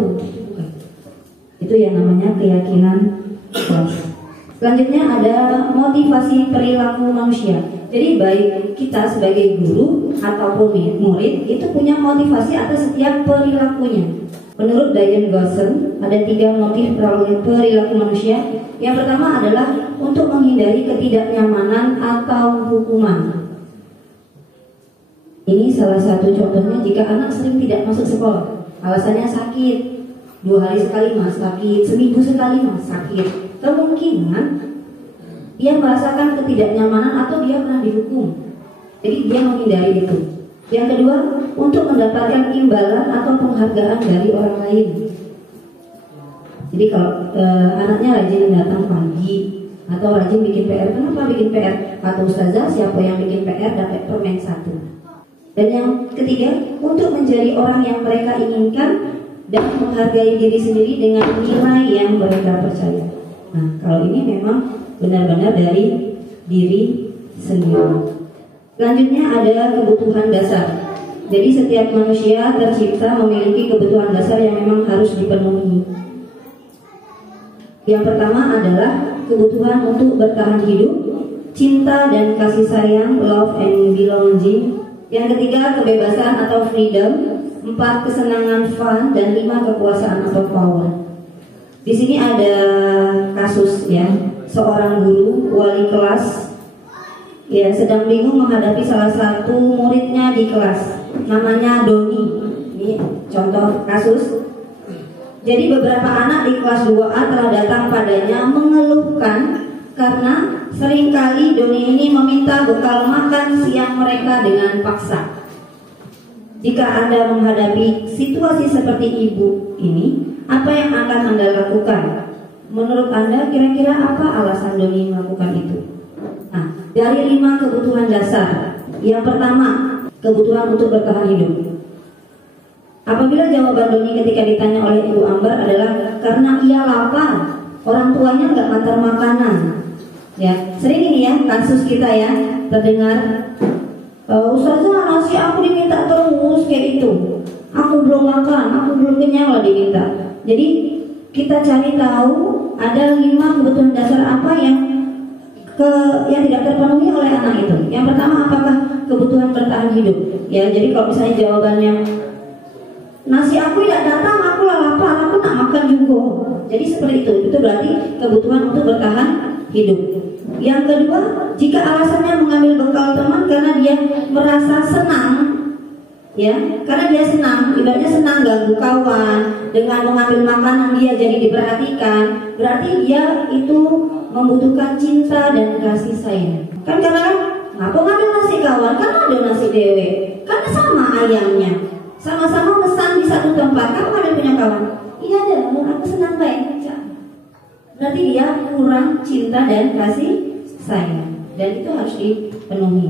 Itu yang namanya keyakinan kelas. Selanjutnya ada motivasi perilaku manusia. Jadi baik kita sebagai guru ataupun murid itu punya motivasi atas setiap perilakunya. Menurut Diane Gosson ada 3 motif perilaku manusia. Yang pertama adalah untuk menghindari ketidaknyamanan atau hukuman. Ini salah satu contohnya jika anak sering tidak masuk sekolah, alasannya sakit, 2 hari sekali mas sakit, seminggu sekali mas sakit. Kemungkinan dia merasakan ketidaknyamanan atau dia pernah dihukum. Jadi dia menghindari itu. Yang kedua, untuk mendapatkan imbalan atau penghargaan dari orang lain. Jadi kalau anaknya rajin datang pagi atau rajin bikin PR, kenapa bikin PR? Kata ustazah, siapa yang bikin PR dapat permen 1. Dan yang ketiga, untuk menjadi orang yang mereka inginkan dan menghargai diri sendiri dengan nilai yang mereka percaya. Nah, kalau ini memang benar-benar dari diri sendiri. Selanjutnya ada kebutuhan dasar. Jadi setiap manusia tercipta memiliki kebutuhan dasar yang memang harus dipenuhi. Yang pertama adalah kebutuhan untuk bertahan hidup, cinta dan kasih sayang, love and belonging. Yang ketiga kebebasan atau freedom, 4 kesenangan fun, dan 5 kekuasaan atau power. Di sini ada kasus ya, seorang guru wali kelas ya sedang bingung menghadapi salah satu muridnya di kelas, namanya Doni. Ini contoh kasus. Jadi beberapa anak di kelas 2A telah datang padanya mengeluhkan karena seringkali Doni ini meminta bekal makan siang mereka dengan paksa. Jika Anda menghadapi situasi seperti ibu ini, apa yang akan Anda lakukan? Menurut Anda kira-kira apa alasan Doni melakukan itu? Nah, dari 5 kebutuhan dasar. Yang pertama, kebutuhan untuk bertahan hidup. Apabila jawaban Doni ketika ditanya oleh Ibu Ambar adalah karena ia lapar, orang tuanya nggak ngantar makanan. Ya, sering ini ya kasus kita ya terdengar, Ustazah nasi aku diminta terus kayak itu. Aku belum makan, aku belum kenyang lah diminta. Jadi kita cari tahu ada 5 kebutuhan dasar apa yang tidak terpenuhi oleh anak itu. Yang pertama, apakah kebutuhan bertahan hidup? Ya, jadi kalau misalnya jawabannya nasi aku tidak datang, aku lapar, aku tak makan juga. Jadi seperti itu berarti kebutuhan untuk bertahan hidup. Yang kedua, jika alasannya mengambil bekal teman karena dia merasa senang, ya, karena dia senang, ibaratnya senang ganggu kawan, dengan mengambil makanan dia jadi diperhatikan, berarti dia itu membutuhkan cinta dan kasih sayang. Kan karena kan, ngapa ngambil nasi kawan? Kan ada nasi dewe, kan sama ayamnya, sama-sama pesan di satu tempat, kamu ada punya kawan? Iya ada, aku senang baik. Berarti dia kurang cinta dan kasih sayang, dan itu harus dipenuhi.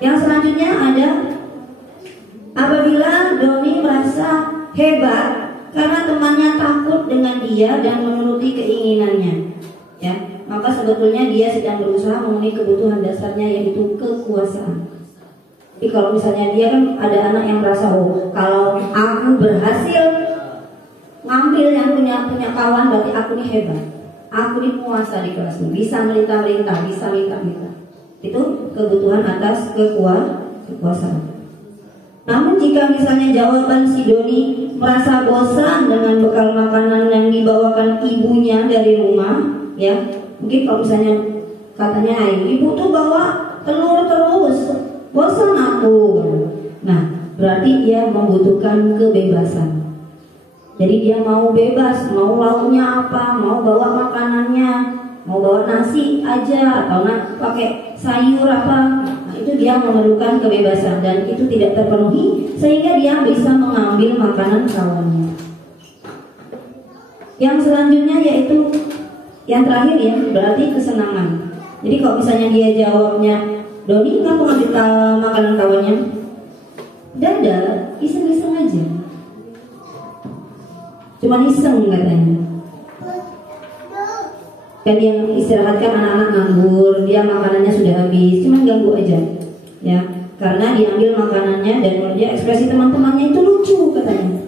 Yang selanjutnya ada apabila Doni merasa hebat karena temannya takut dengan dia dan menuruti keinginannya, ya, maka sebetulnya dia sedang berusaha memenuhi kebutuhan dasarnya, yaitu kekuasaan. Jadi kalau misalnya dia kan ada anak yang merasa, oh kalau aku berhasil ngambil yang punya kawan, berarti aku nih hebat. Aku ini penguasa di kelas ini, bisa merintah-merintah, bisa minta-minta. Itu kebutuhan atas kekuasaan. Namun jika misalnya jawaban si Doni merasa bosan dengan bekal makanan yang dibawakan ibunya dari rumah, ya, mungkin kalau misalnya katanya ibu tuh bawa telur terus, bosan aku. Nah, berarti dia membutuhkan kebebasan. Jadi dia mau bebas, mau lauknya apa, mau bawa makanannya, mau bawa nasi aja atau pakai sayur apa. Nah, itu dia memerlukan kebebasan dan itu tidak terpenuhi sehingga dia bisa mengambil makanan kawannya. Yang selanjutnya yaitu yang terakhir ya, berarti kesenangan. Jadi kalau misalnya dia jawabnya, Doni nggak mau ngambil makanan kawannya, dada, iseng-iseng aja. Cuma iseng katanya. Kan yang istirahatkan anak-anak nganggur, dia makanannya sudah habis, cuma ganggu aja, ya. Karena diambil makanannya dan menurut dia ekspresi teman-temannya itu lucu katanya,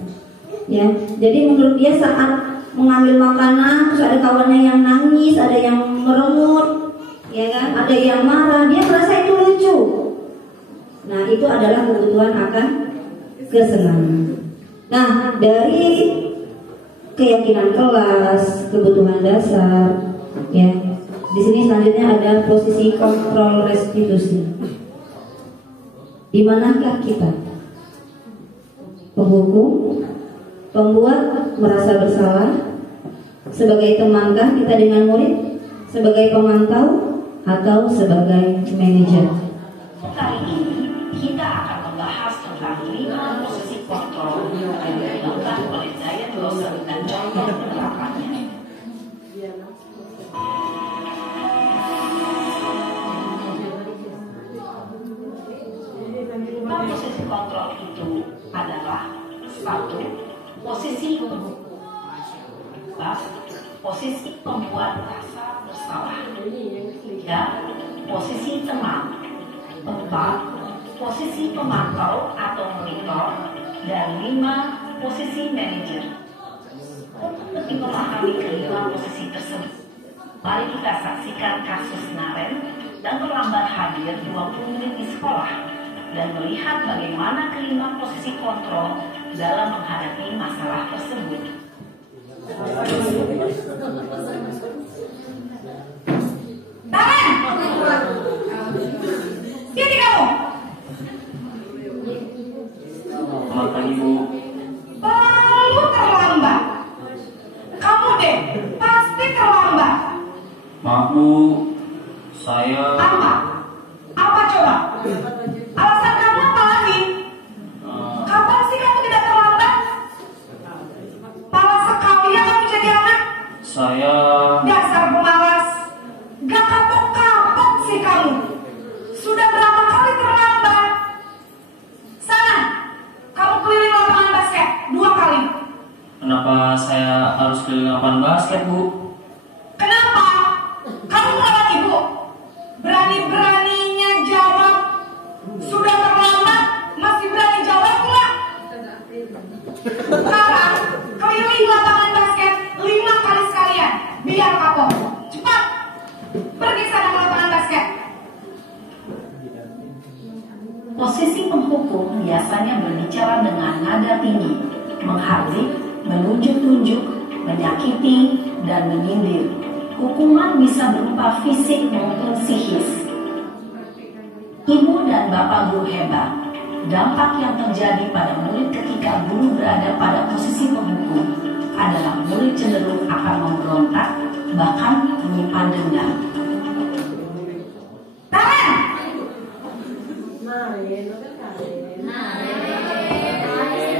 ya. Jadi menurut dia saat mengambil makanan terus ada kawannya yang nangis, ada yang merengut, ya kan, ada yang marah, dia merasa itu lucu. Nah itu adalah kebutuhan akan kesenangan. Nah dari keyakinan kelas, kebutuhan dasar, ya. Di sini selanjutnya ada posisi kontrol restitusi. Di manakah kita? Penghukum, pembuat merasa bersalah, sebagai temankah kita dengan murid, sebagai pemantau, atau sebagai manajer? Kali ini kita akan membahas tentang 5 posisi kontrol yang dilakukan oleh Diane Lawson dan contoh penerapannya. Posisi kontrol itu adalah 1. Posisi posisi pembuat rasa bersalah. 3. Posisi teman. 4. Posisi pemantau atau monitor. Dan 5. Posisi manajer. Untuk memahami kelima posisi tersebut, mari kita saksikan kasus Naren dan terlambat hadir 20 menit di sekolah dan melihat bagaimana kelima posisi kontrol dalam menghadapi masalah tersebut. Naren! Maaf Bu, saya... Apa? Apa coba? Alasan kamu apa lagi? Kapan sih kamu tidak terlambat? Malas sekali ya kamu jadi anak. Saya... Dasar pemalas. Gak kapok-kapok sih kamu. Sudah berapa kali terlambat? Sana, kamu keliling lapangan basket 2 kali. Kenapa saya harus keliling lapangan basket Bu? Kenapa? Kamu melawan ibu. Berani-beraninya jawab. Sudah terlambat, masih berani jawab pula. Sekarang, keliling lapangan basket 5 kali sekalian. Biar kapok. Cepat. Pergi sana ke lapangan basket. Posisi penghukum biasanya berbicara dengan nada tinggi, menghardik, menunjuk-nunjuk, menyakiti, dan menyindir. Hukuman bisa berupa fisik maupun psikis. Ibu dan bapak guru hebat. Dampak yang terjadi pada murid ketika guru berada pada posisi penghukum adalah murid cenderung akan memberontak, bahkan menyimpan dendam.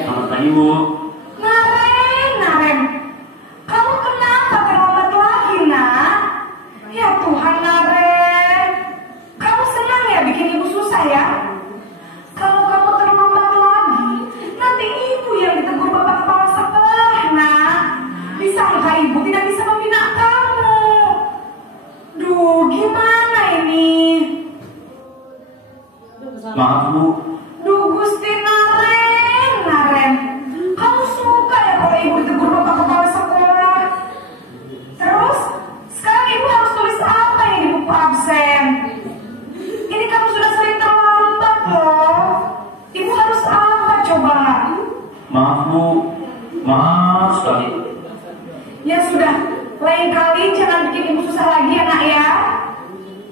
Selamat pagi Bu. Naren, kamu kenapa terlambat lagi, nak? Ya Tuhan, Naren, kamu senang ya bikin ibu susah ya? Kalau kamu terlambat lagi, nanti ibu yang ditegur bapak kepala sekolah, nak. Disangka ibu tidak bisa membina kamu. Duh, gimana ini? Maaf Bu. Duh, Gusti Naren, kamu suka ya kalau ibu ditegur bapak kepala sekolah? Terus, sekarang ibu harus tulis apa ini di buku absen? Ini kamu sudah sering terlambat loh. Ibu harus apa coba? Maaf Bu. Maaf sekali. Ya sudah, lain kali jangan bikin ibu susah lagi ya nak ya.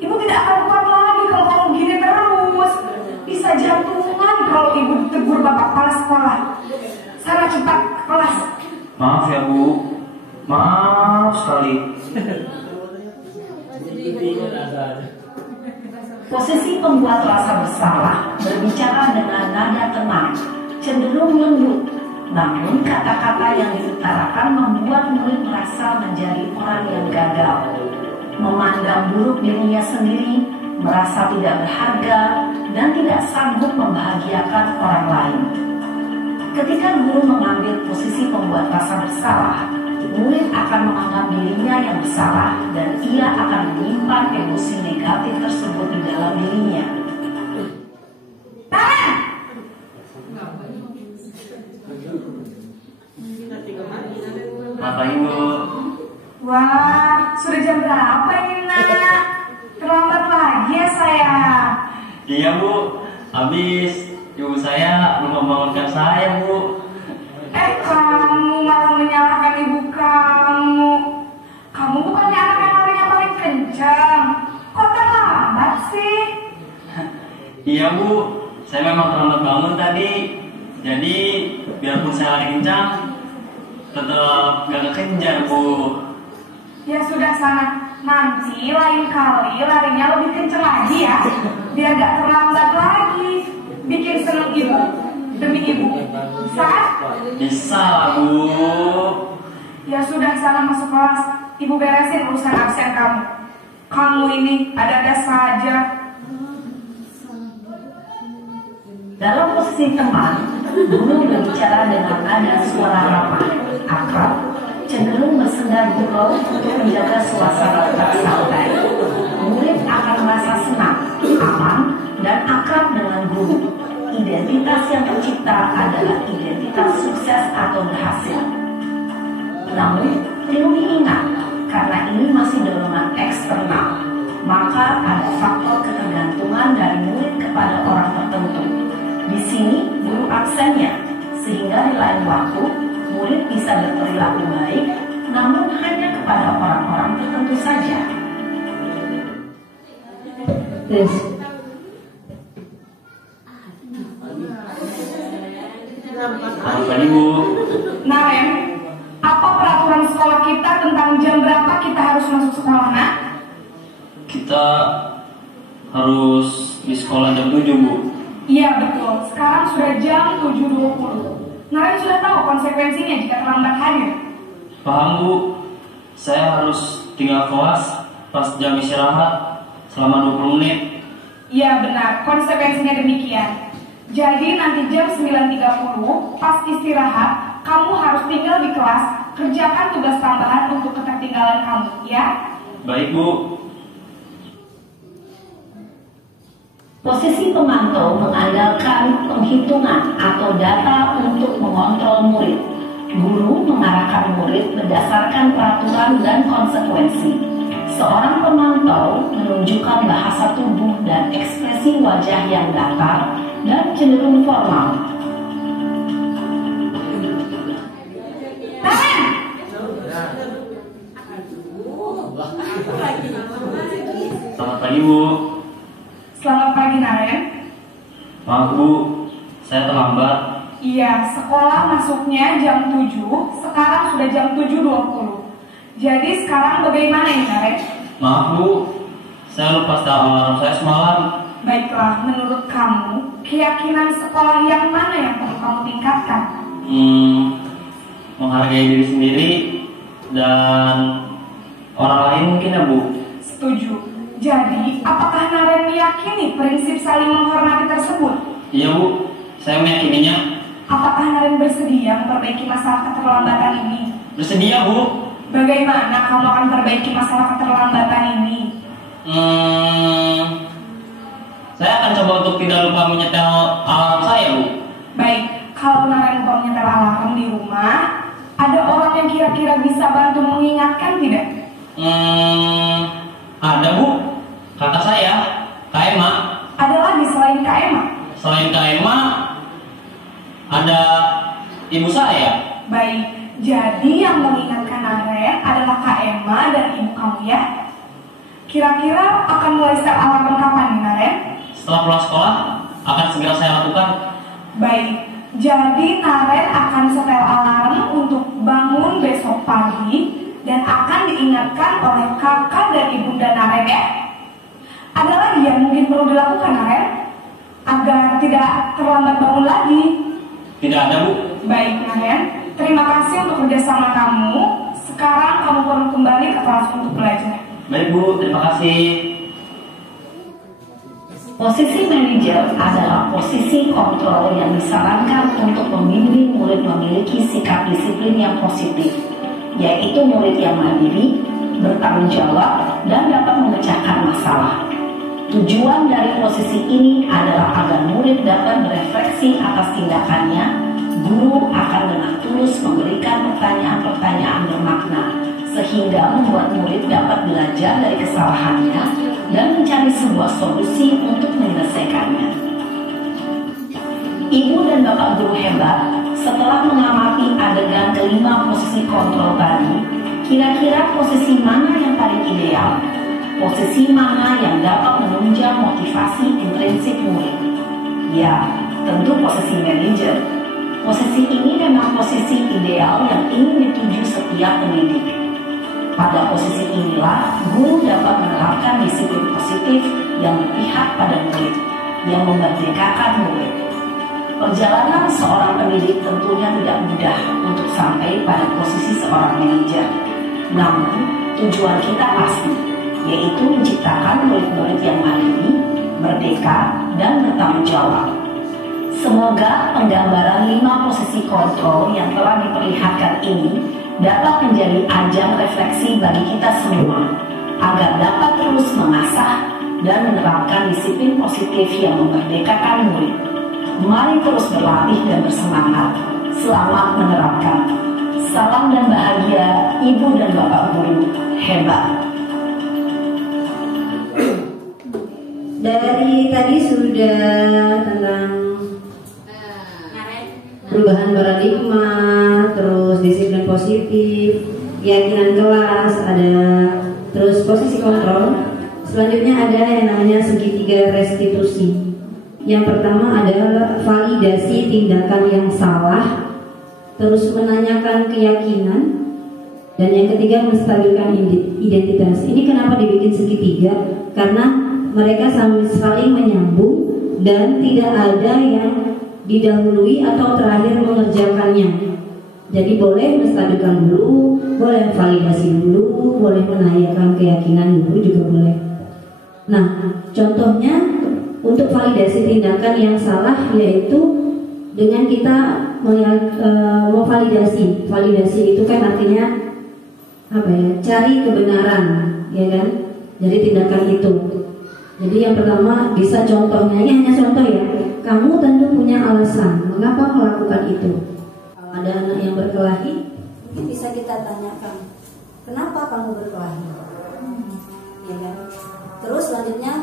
Ibu tidak akan kuat lagi kalau kamu begini terus. Bisa jantungan kalau ibu ditegur bapak kepala sekolah. Sana cepat ke kelas. Maaf ya Bu. Maaf sekali. Posisi pembuat rasa bersalah berbicara dengan nada tenang, cenderung lembut. Namun kata-kata yang diutarakan membuat murid merasa menjadi orang yang gagal, memandang buruk dirinya sendiri, merasa tidak berharga, dan tidak sanggup membahagiakan orang lain. Ketika guru mengambil posisi pembuat rasa bersalah, murid akan menganggap dirinya yang bersalah dan ia akan menyimpan emosi negatif tersebut di dalam dirinya. Selamat pagi Bu. Wah, sudah jam berapa ini nak? Terlambat lagi ya saya. Iya Bu. Habis ibu saya belum membangunkan saya Bu. Kamu malah menyalahkan ibu kamu. Kamu bukannya anak yang larinya paling kencang. Kok terlambat sih? Iya Bu. Saya memang terlambat bangun tadi. Jadi biarpun saya lari kencang, tetap gak kekejar Bu. Ya sudah sana. Nanti lain kali larinya lebih kencang lagi ya. Biar gak terlambat lagi. Bikin seneng ibu. Demi ibu. Bisa kan? Bisa lah Bu. Ya sudah sana masuk kelas. Ibu beresin urusan absen kamu. Kamu ini ada-ada saja. Dalam posisi teman, guru berbicara dengan nada suara ramah, akrab, cenderung bersenda gurau untuk menjaga suasana tetap santai. Murid akan merasa senang, aman, dan akrab dengan guru. Identitas yang tercipta adalah identitas sukses atau berhasil. Namun, perlu diingat, karena ini masih dorongan eksternal, maka ada faktor ketergantungan dari murid kepada orang tertentu. Di sini guru absennya, sehingga di lain waktu murid bisa berperilaku baik, namun hanya kepada orang-orang tertentu saja. Tes. Selamat pagi Bu. Naren, apa peraturan sekolah kita tentang jam berapa kita harus masuk sekolah, nak? kita harus di sekolah jam 7, Bu. Iya betul, sekarang sudah jam 7.20. Naren sudah tahu konsekuensinya jika terlambat hadir. Paham, Bu. Saya harus tinggal kelas pas jam istirahat selama 20 menit. Iya benar, konsekuensinya demikian. Jadi nanti jam 9.30 pas istirahat, kamu harus tinggal di kelas, kerjakan tugas tambahan untuk ketertinggalan kamu, ya? Baik, Bu. Posisi pemantau mengandalkan penghitungan atau data untuk mengontrol murid. Guru mengarahkan murid berdasarkan peraturan dan konsekuensi. Seorang pemantau menunjukkan bahasa tubuh dan ekspresi wajah yang datar dan cenderung formal. Selamat pagi, Bu. Selamat pagi, Naren. Maaf, Bu. Saya terlambat. Iya, sekolah masuknya jam 7, sekarang sudah jam 7.20. Jadi sekarang bagaimana ini, Naren? Maaf, Bu. Saya lupa setel alarm saya semalam. Baiklah, menurut kamu, keyakinan sekolah yang mana yang perlu kamu tingkatkan? Menghargai diri sendiri dan orang lain mungkin ya, Bu. Setuju. Jadi, apakah Naren meyakini prinsip saling menghormati tersebut? Iya, Bu. Saya meyakininya. Apakah Naren bersedia memperbaiki masalah keterlambatan ini? Bersedia, Bu. Bagaimana kamu akan perbaiki masalah keterlambatan ini? Saya akan coba untuk tidak lupa menyetel alarm saya, Bu. Baik, kalau Naren lupa menyetel alarm di rumah, ada orang yang kira-kira bisa bantu mengingatkan tidak? Ada, Bu. Kakak saya, Kak Emma. Ada lagi selain Kak Emma? Selain Kak Emma, ada ibu saya. Baik, jadi yang mengingatkan Naren adalah Kak Emma dan ibu kamu, ya? Kira-kira akan mulai setel alarm kapan nih, Naren? Setelah pulang sekolah, akan segera saya lakukan. Baik, jadi Naren akan setel alarm untuk bangun besok pagi dan akan diingatkan oleh kakak dan ibunda Naren, ya? Ada lagi yang mungkin perlu dilakukan, Naren? Agar tidak terlambat bangun lagi. Tidak ada, Bu. Baik, Naren. Terima kasih untuk kerjasama kamu. Sekarang kamu perlu kembali ke kelas untuk belajar. Baik, Bu. Terima kasih. Posisi manajer adalah posisi kontrol yang disarankan untuk membimbing murid memiliki sikap disiplin yang positif, yaitu murid yang mandiri, bertanggung jawab, dan dapat memecahkan masalah. Tujuan dari posisi ini adalah agar murid dapat berefleksi atas tindakannya. Guru akan dengan tulus memberikan pertanyaan-pertanyaan bermakna, sehingga membuat murid dapat belajar dari kesalahannya dan mencari sebuah solusi untuk menyelesaikannya. Ibu dan Bapak guru hebat, setelah mengamati adegan kelima posisi kontrol tadi, kira-kira posisi mana yang paling ideal? Posisi mana yang dapat menunjang motivasi intrinsik murid? Ya, tentu posisi manajer. Posisi ini memang posisi ideal yang ingin dituju setiap pendidik. Pada posisi inilah, guru dapat menerapkan disiplin positif yang berpihak pada murid, yang memerdekakan murid. Perjalanan seorang pendidik tentunya tidak mudah untuk sampai pada posisi seorang manajer. Namun, tujuan kita pasti, yaitu menciptakan murid-murid yang mandiri, merdeka, dan bertanggung jawab. Semoga penggambaran 5 posisi kontrol yang telah diperlihatkan ini dapat menjadi ajang refleksi bagi kita semua, agar dapat terus mengasah dan menerapkan disiplin positif yang memerdekakan murid. Mari terus berlatih dan bersemangat. Selamat menerapkan. Salam dan bahagia Ibu dan Bapak guru hebat. Dari tadi sudah tentang perubahan paradigma, terus disiplin positif, keyakinan kelas, ada terus posisi kontrol. Selanjutnya ada yang namanya segitiga restitusi. Yang pertama adalah validasi tindakan yang salah, terus menanyakan keyakinan, Dan yang ketiga, menstabilkan identitas. Ini kenapa dibikin segitiga? Karena mereka saling menyambung dan tidak ada yang didahului atau terakhir mengerjakannya. Jadi boleh menstabilkan dulu, boleh validasi dulu, boleh menanyakan keyakinan dulu juga boleh. Nah, contohnya untuk validasi tindakan yang salah yaitu dengan kita memvalidasi. Validasi itu kan artinya apa ya? Cari kebenaran, ya kan? Jadi tindakan itu. Jadi yang pertama bisa contohnya, ini hanya contoh ya. Kamu tentu punya alasan mengapa melakukan itu. Kalau ada anak yang berkelahi, mungkin bisa kita tanyakan, kenapa kamu berkelahi? Ya kan? Terus selanjutnya,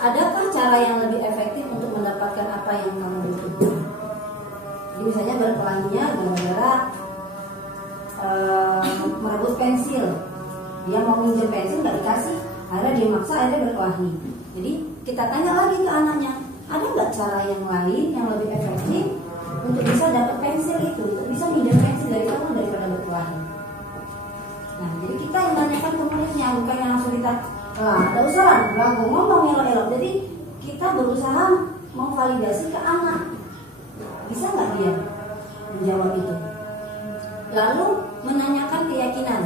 adakah cara yang lebih efektif untuk mendapatkan apa yang kamu butuhkan? Jadi misalnya berkelahinya gara-gara merebut pensil. Dia mau minjem pensil nggak dikasih, akhirnya dia maksa, akhirnya berkelahi. Jadi kita tanya lagi ke anaknya, ada nggak cara yang lain yang lebih efektif untuk bisa dapat pensil itu, untuk bisa minjem pensil dari kamu daripada berkelahi? Nah, jadi kita yang tanyakan ke muridnya, bukan yang langsung kita tidak usah lah, ngomong elok-elok. Jadi kita berusaha memvalidasi ke anak, bisa nggak dia menjawab itu? Lalu menanyakan keyakinan.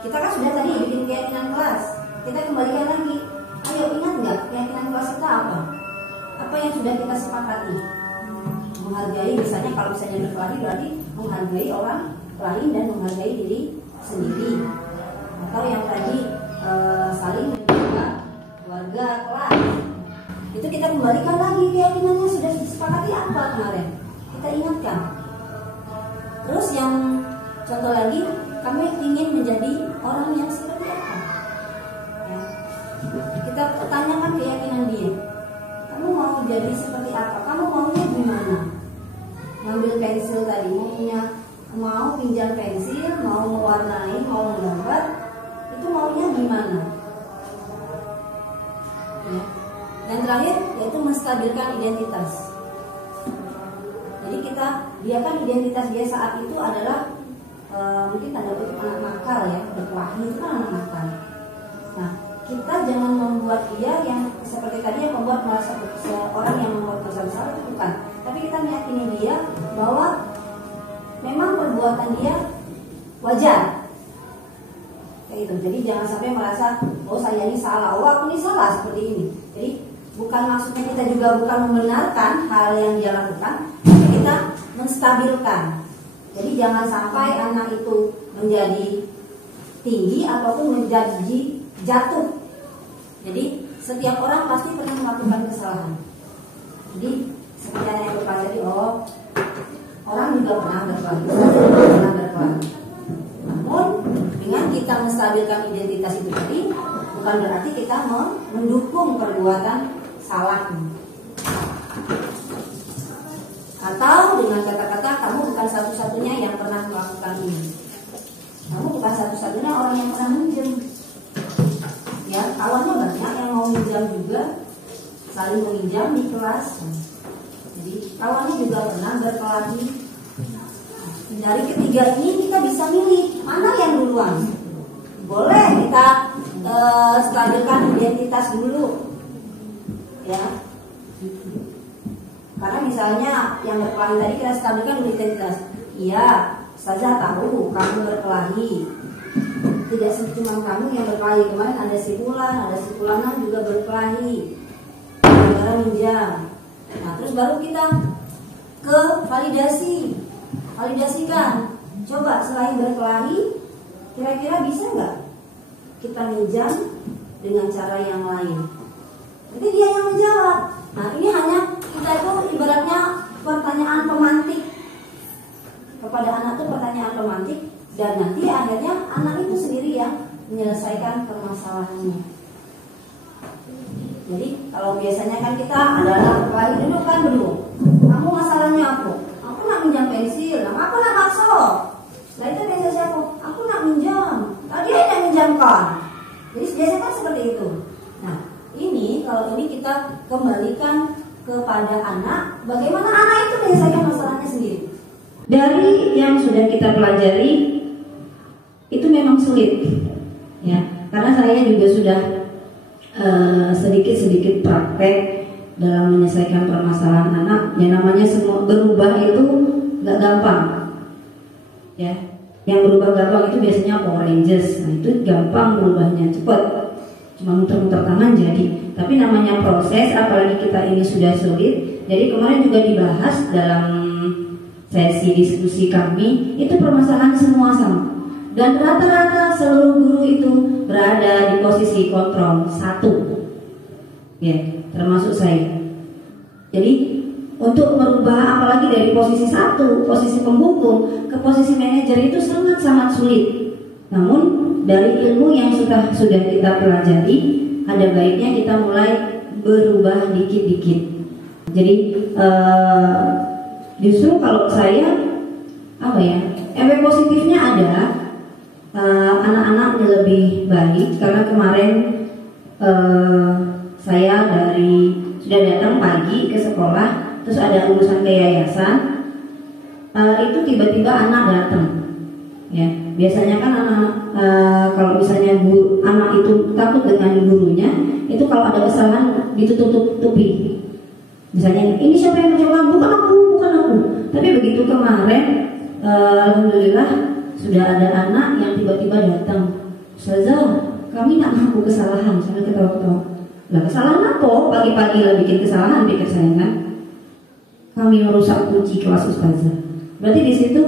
Kita kan sudah tadi bikin keyakinan kelas. Kita kembalikan lagi. Ayo, ingat nggak keyakinan kelas kita apa? Apa yang sudah kita sepakati? Menghargai, misalnya kalau misalnya berkelahi berarti menghargai orang lain dan menghargai diri sendiri. Atau yang tadi saling menjaga keluarga kelas. Itu kita kembalikan lagi keyakinannya sudah disepakati apa kemarin. Kita ingatkan. Terus yang contoh lagi, kami ingin menjadi orang yang seperti apa? Ya. Kita tanyakan keyakinan dia. Kamu mau jadi seperti apa? Kamu maunya gimana? Ngambil pensil tadi, mau pinjam pensil, mau mewarnai, mau menggambar, itu maunya gimana? Ya. Dan terakhir yaitu menstabilkan identitas. Jadi dia kan identitas dia saat itu adalah mungkin tanda kutip anak nakal ya, berkelahi itu kan anak nakal. Nah, kita jangan membuat dia yang seperti tadi yang membuat merasa orang yang membuat bersalah itu bukan. Tapi kita meyakini dia bahwa memang perbuatan dia wajar. Kayak itu. Jadi jangan sampai merasa oh saya ini salah, oh aku ini salah seperti ini. Jadi bukan maksudnya kita juga bukan membenarkan hal yang dia lakukan, tapi kita menstabilkan. Jadi jangan sampai anak itu menjadi tinggi ataupun menjadi jatuh. Jadi setiap orang pasti pernah melakukan kesalahan. Jadi seperti yang berpelajari, oh orang juga pernah berkelahi. Namun dengan kita menstabilkan identitas itu tadi, bukan berarti kita mendukung perbuatan salah. Atau dengan kata-kata kamu bukan satu-satunya yang pernah melakukan ini. Kamu bukan satu-satunya orang yang pernah minjem. Ya, kawannya banyak yang mau minjam juga, saling meminjam di kelas. Jadi kawannya juga pernah berkelahi. Dari ketiga ini kita bisa milih mana yang duluan. Boleh kita stabilkan identitas dulu, ya. Karena misalnya yang berkelahi tadi kita stabilkan identitas. Iya, saja tahu kamu berkelahi. Tidak cuma kamu yang berkelahi. Kemarin ada si Fulan, ada si Fulanan juga berkelahi gara-gara minjam. Nah, terus baru kita ke validasikan. Coba selain berkelahi, kira-kira bisa nggak kita minjam dengan cara yang lain? Nanti dia yang menjawab. Nah, ini hanya kita itu ibaratnya pertanyaan pemantik kepada anak itu, pertanyaan pemantik, dan nanti akhirnya anak itu sendiri yang menyelesaikan permasalahannya. Jadi kalau biasanya kan kita ada anak berkelahi duduk kan dulu. Kamu masalahnya apa? Aku nak minjam pensil, aku nak bakso. Setelah itu biasa siapa? Aku nak minjam. Tadi dia minjamkan. Jadi biasanya kan seperti itu. Nah, ini kalau ini kita kembalikan kepada anak, bagaimana anak itu menyelesaikan masalahnya sendiri. Dari yang sudah kita pelajari, memang sulit, ya. Karena saya juga sudah sedikit praktek dalam menyelesaikan permasalahan anak. Yang namanya semua berubah itu nggak gampang, ya. Yang berubah gampang itu biasanya Power Rangers, nah itu gampang berubahnya, cepat, cuma muter-muter tangan jadi. Tapi namanya proses, apalagi kita ini sudah sulit. Jadi kemarin juga dibahas dalam sesi diskusi kami, itu permasalahan semua sama. Dan rata-rata seluruh guru itu berada di posisi kontrol 1, ya, termasuk saya. Jadi untuk merubah apalagi dari posisi 1, posisi pembuku ke posisi manajer itu sangat-sangat sulit. Namun dari ilmu yang sudah kita pelajari, ada baiknya kita mulai berubah dikit-dikit. Jadi justru kalau saya efek positifnya ada, anak-anaknya lebih baik karena kemarin saya sudah datang pagi ke sekolah. Terus ada urusan ke yayasan, itu tiba-tiba anak datang, ya. Biasanya kan anak kalau misalnya anak itu takut dengan gurunya, itu kalau ada kesalahan ditutup-tutupi. Misalnya ini siapa yang menjawab, bukan aku. Tapi begitu kemarin, alhamdulillah sudah ada anak yang tiba-tiba datang, Ustazah, kami nak ngaku kesalahan, saya ketawa-ketawa. Lah kesalahan apa? Pagi-pagi lah bikin kesalahan, pikir saya kan. Kami merusak kunci kelas Ustazah. Berarti di situ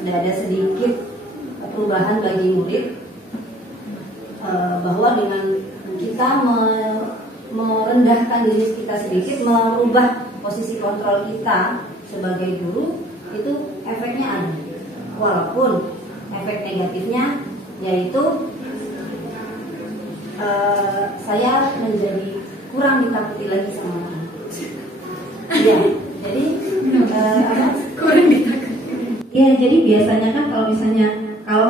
sudah ada sedikit perubahan bagi murid, bahwa dengan kita merendahkan diri kita sedikit, merubah posisi kontrol kita sebagai guru, itu efeknya ada. Walaupun efek negatifnya yaitu saya menjadi kurang ditakuti lagi sama anak. Ya, jadi kurang ditakuti. Ya, jadi biasanya kan kalau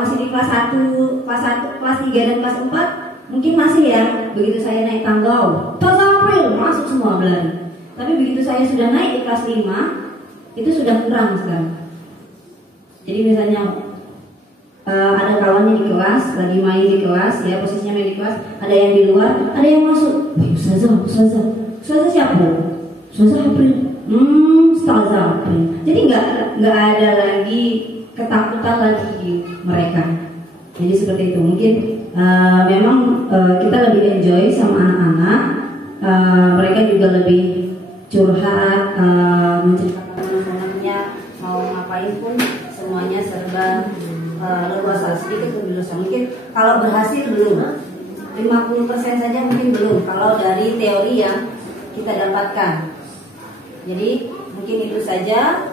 masih di kelas 1, kelas 3 dan kelas 4 mungkin masih ya. Begitu saya naik tangga, April masuk semua berlari. Tapi begitu saya sudah naik di kelas 5, itu sudah kurang sekali. Jadi misalnya ada kawannya di kelas, lagi main di kelas, ya posisinya main di kelas, ada yang di luar, ada yang masuk. Ustazah siapa? Ustazah April. Ustazah April. Jadi nggak ada lagi ketakutan lagi mereka. Jadi seperti itu. Mungkin memang kita lebih enjoy sama anak-anak. Mereka juga lebih curhat, menceritakan teman-temannya, mau ngapain pun semuanya serba leluasa, sedikit lebih leluasa. Mungkin kalau berhasil belum, 50% saja mungkin belum kalau dari teori yang kita dapatkan. Jadi mungkin itu saja,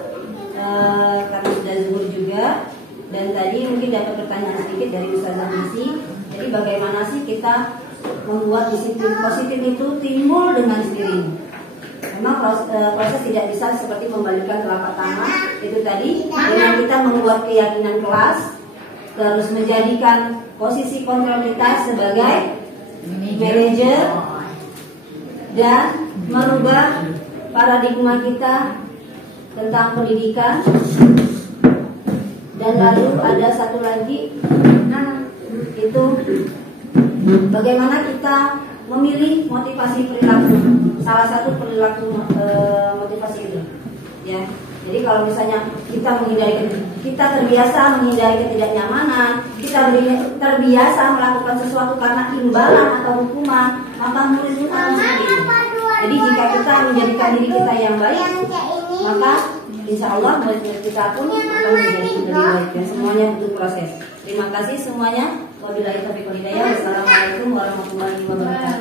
karena sudah zuhur juga. Dan tadi mungkin dapat pertanyaan sedikit dari Ustazah Nisi. Jadi bagaimana sih kita membuat disiplin positif itu timbul dengan sendirinya? Memang proses tidak bisa seperti membalikkan telapak tangan. Itu tadi dengan kita membuat keyakinan kelas, terus menjadikan posisi kontrol kita sebagai manajer, dan merubah paradigma kita tentang pendidikan. Dan lalu ada satu lagi, itu bagaimana kita memilih motivasi perilaku. Salah satu perilaku motivasi itu, ya. Jadi kalau misalnya kita terbiasa menghindari ketidaknyamanan, kita terbiasa melakukan sesuatu karena imbalan atau hukuman, maka murid itu akan seperti itu. Jadi jika kita menjadikan diri kita yang baik, maka insya Allah murid-murid kita pun akan menjadi lebih baik. Dan semuanya butuh proses. Terima kasih semuanya. Wabillahi taufiq wal hidayah. Wassalamualaikum warahmatullahi wabarakatuh.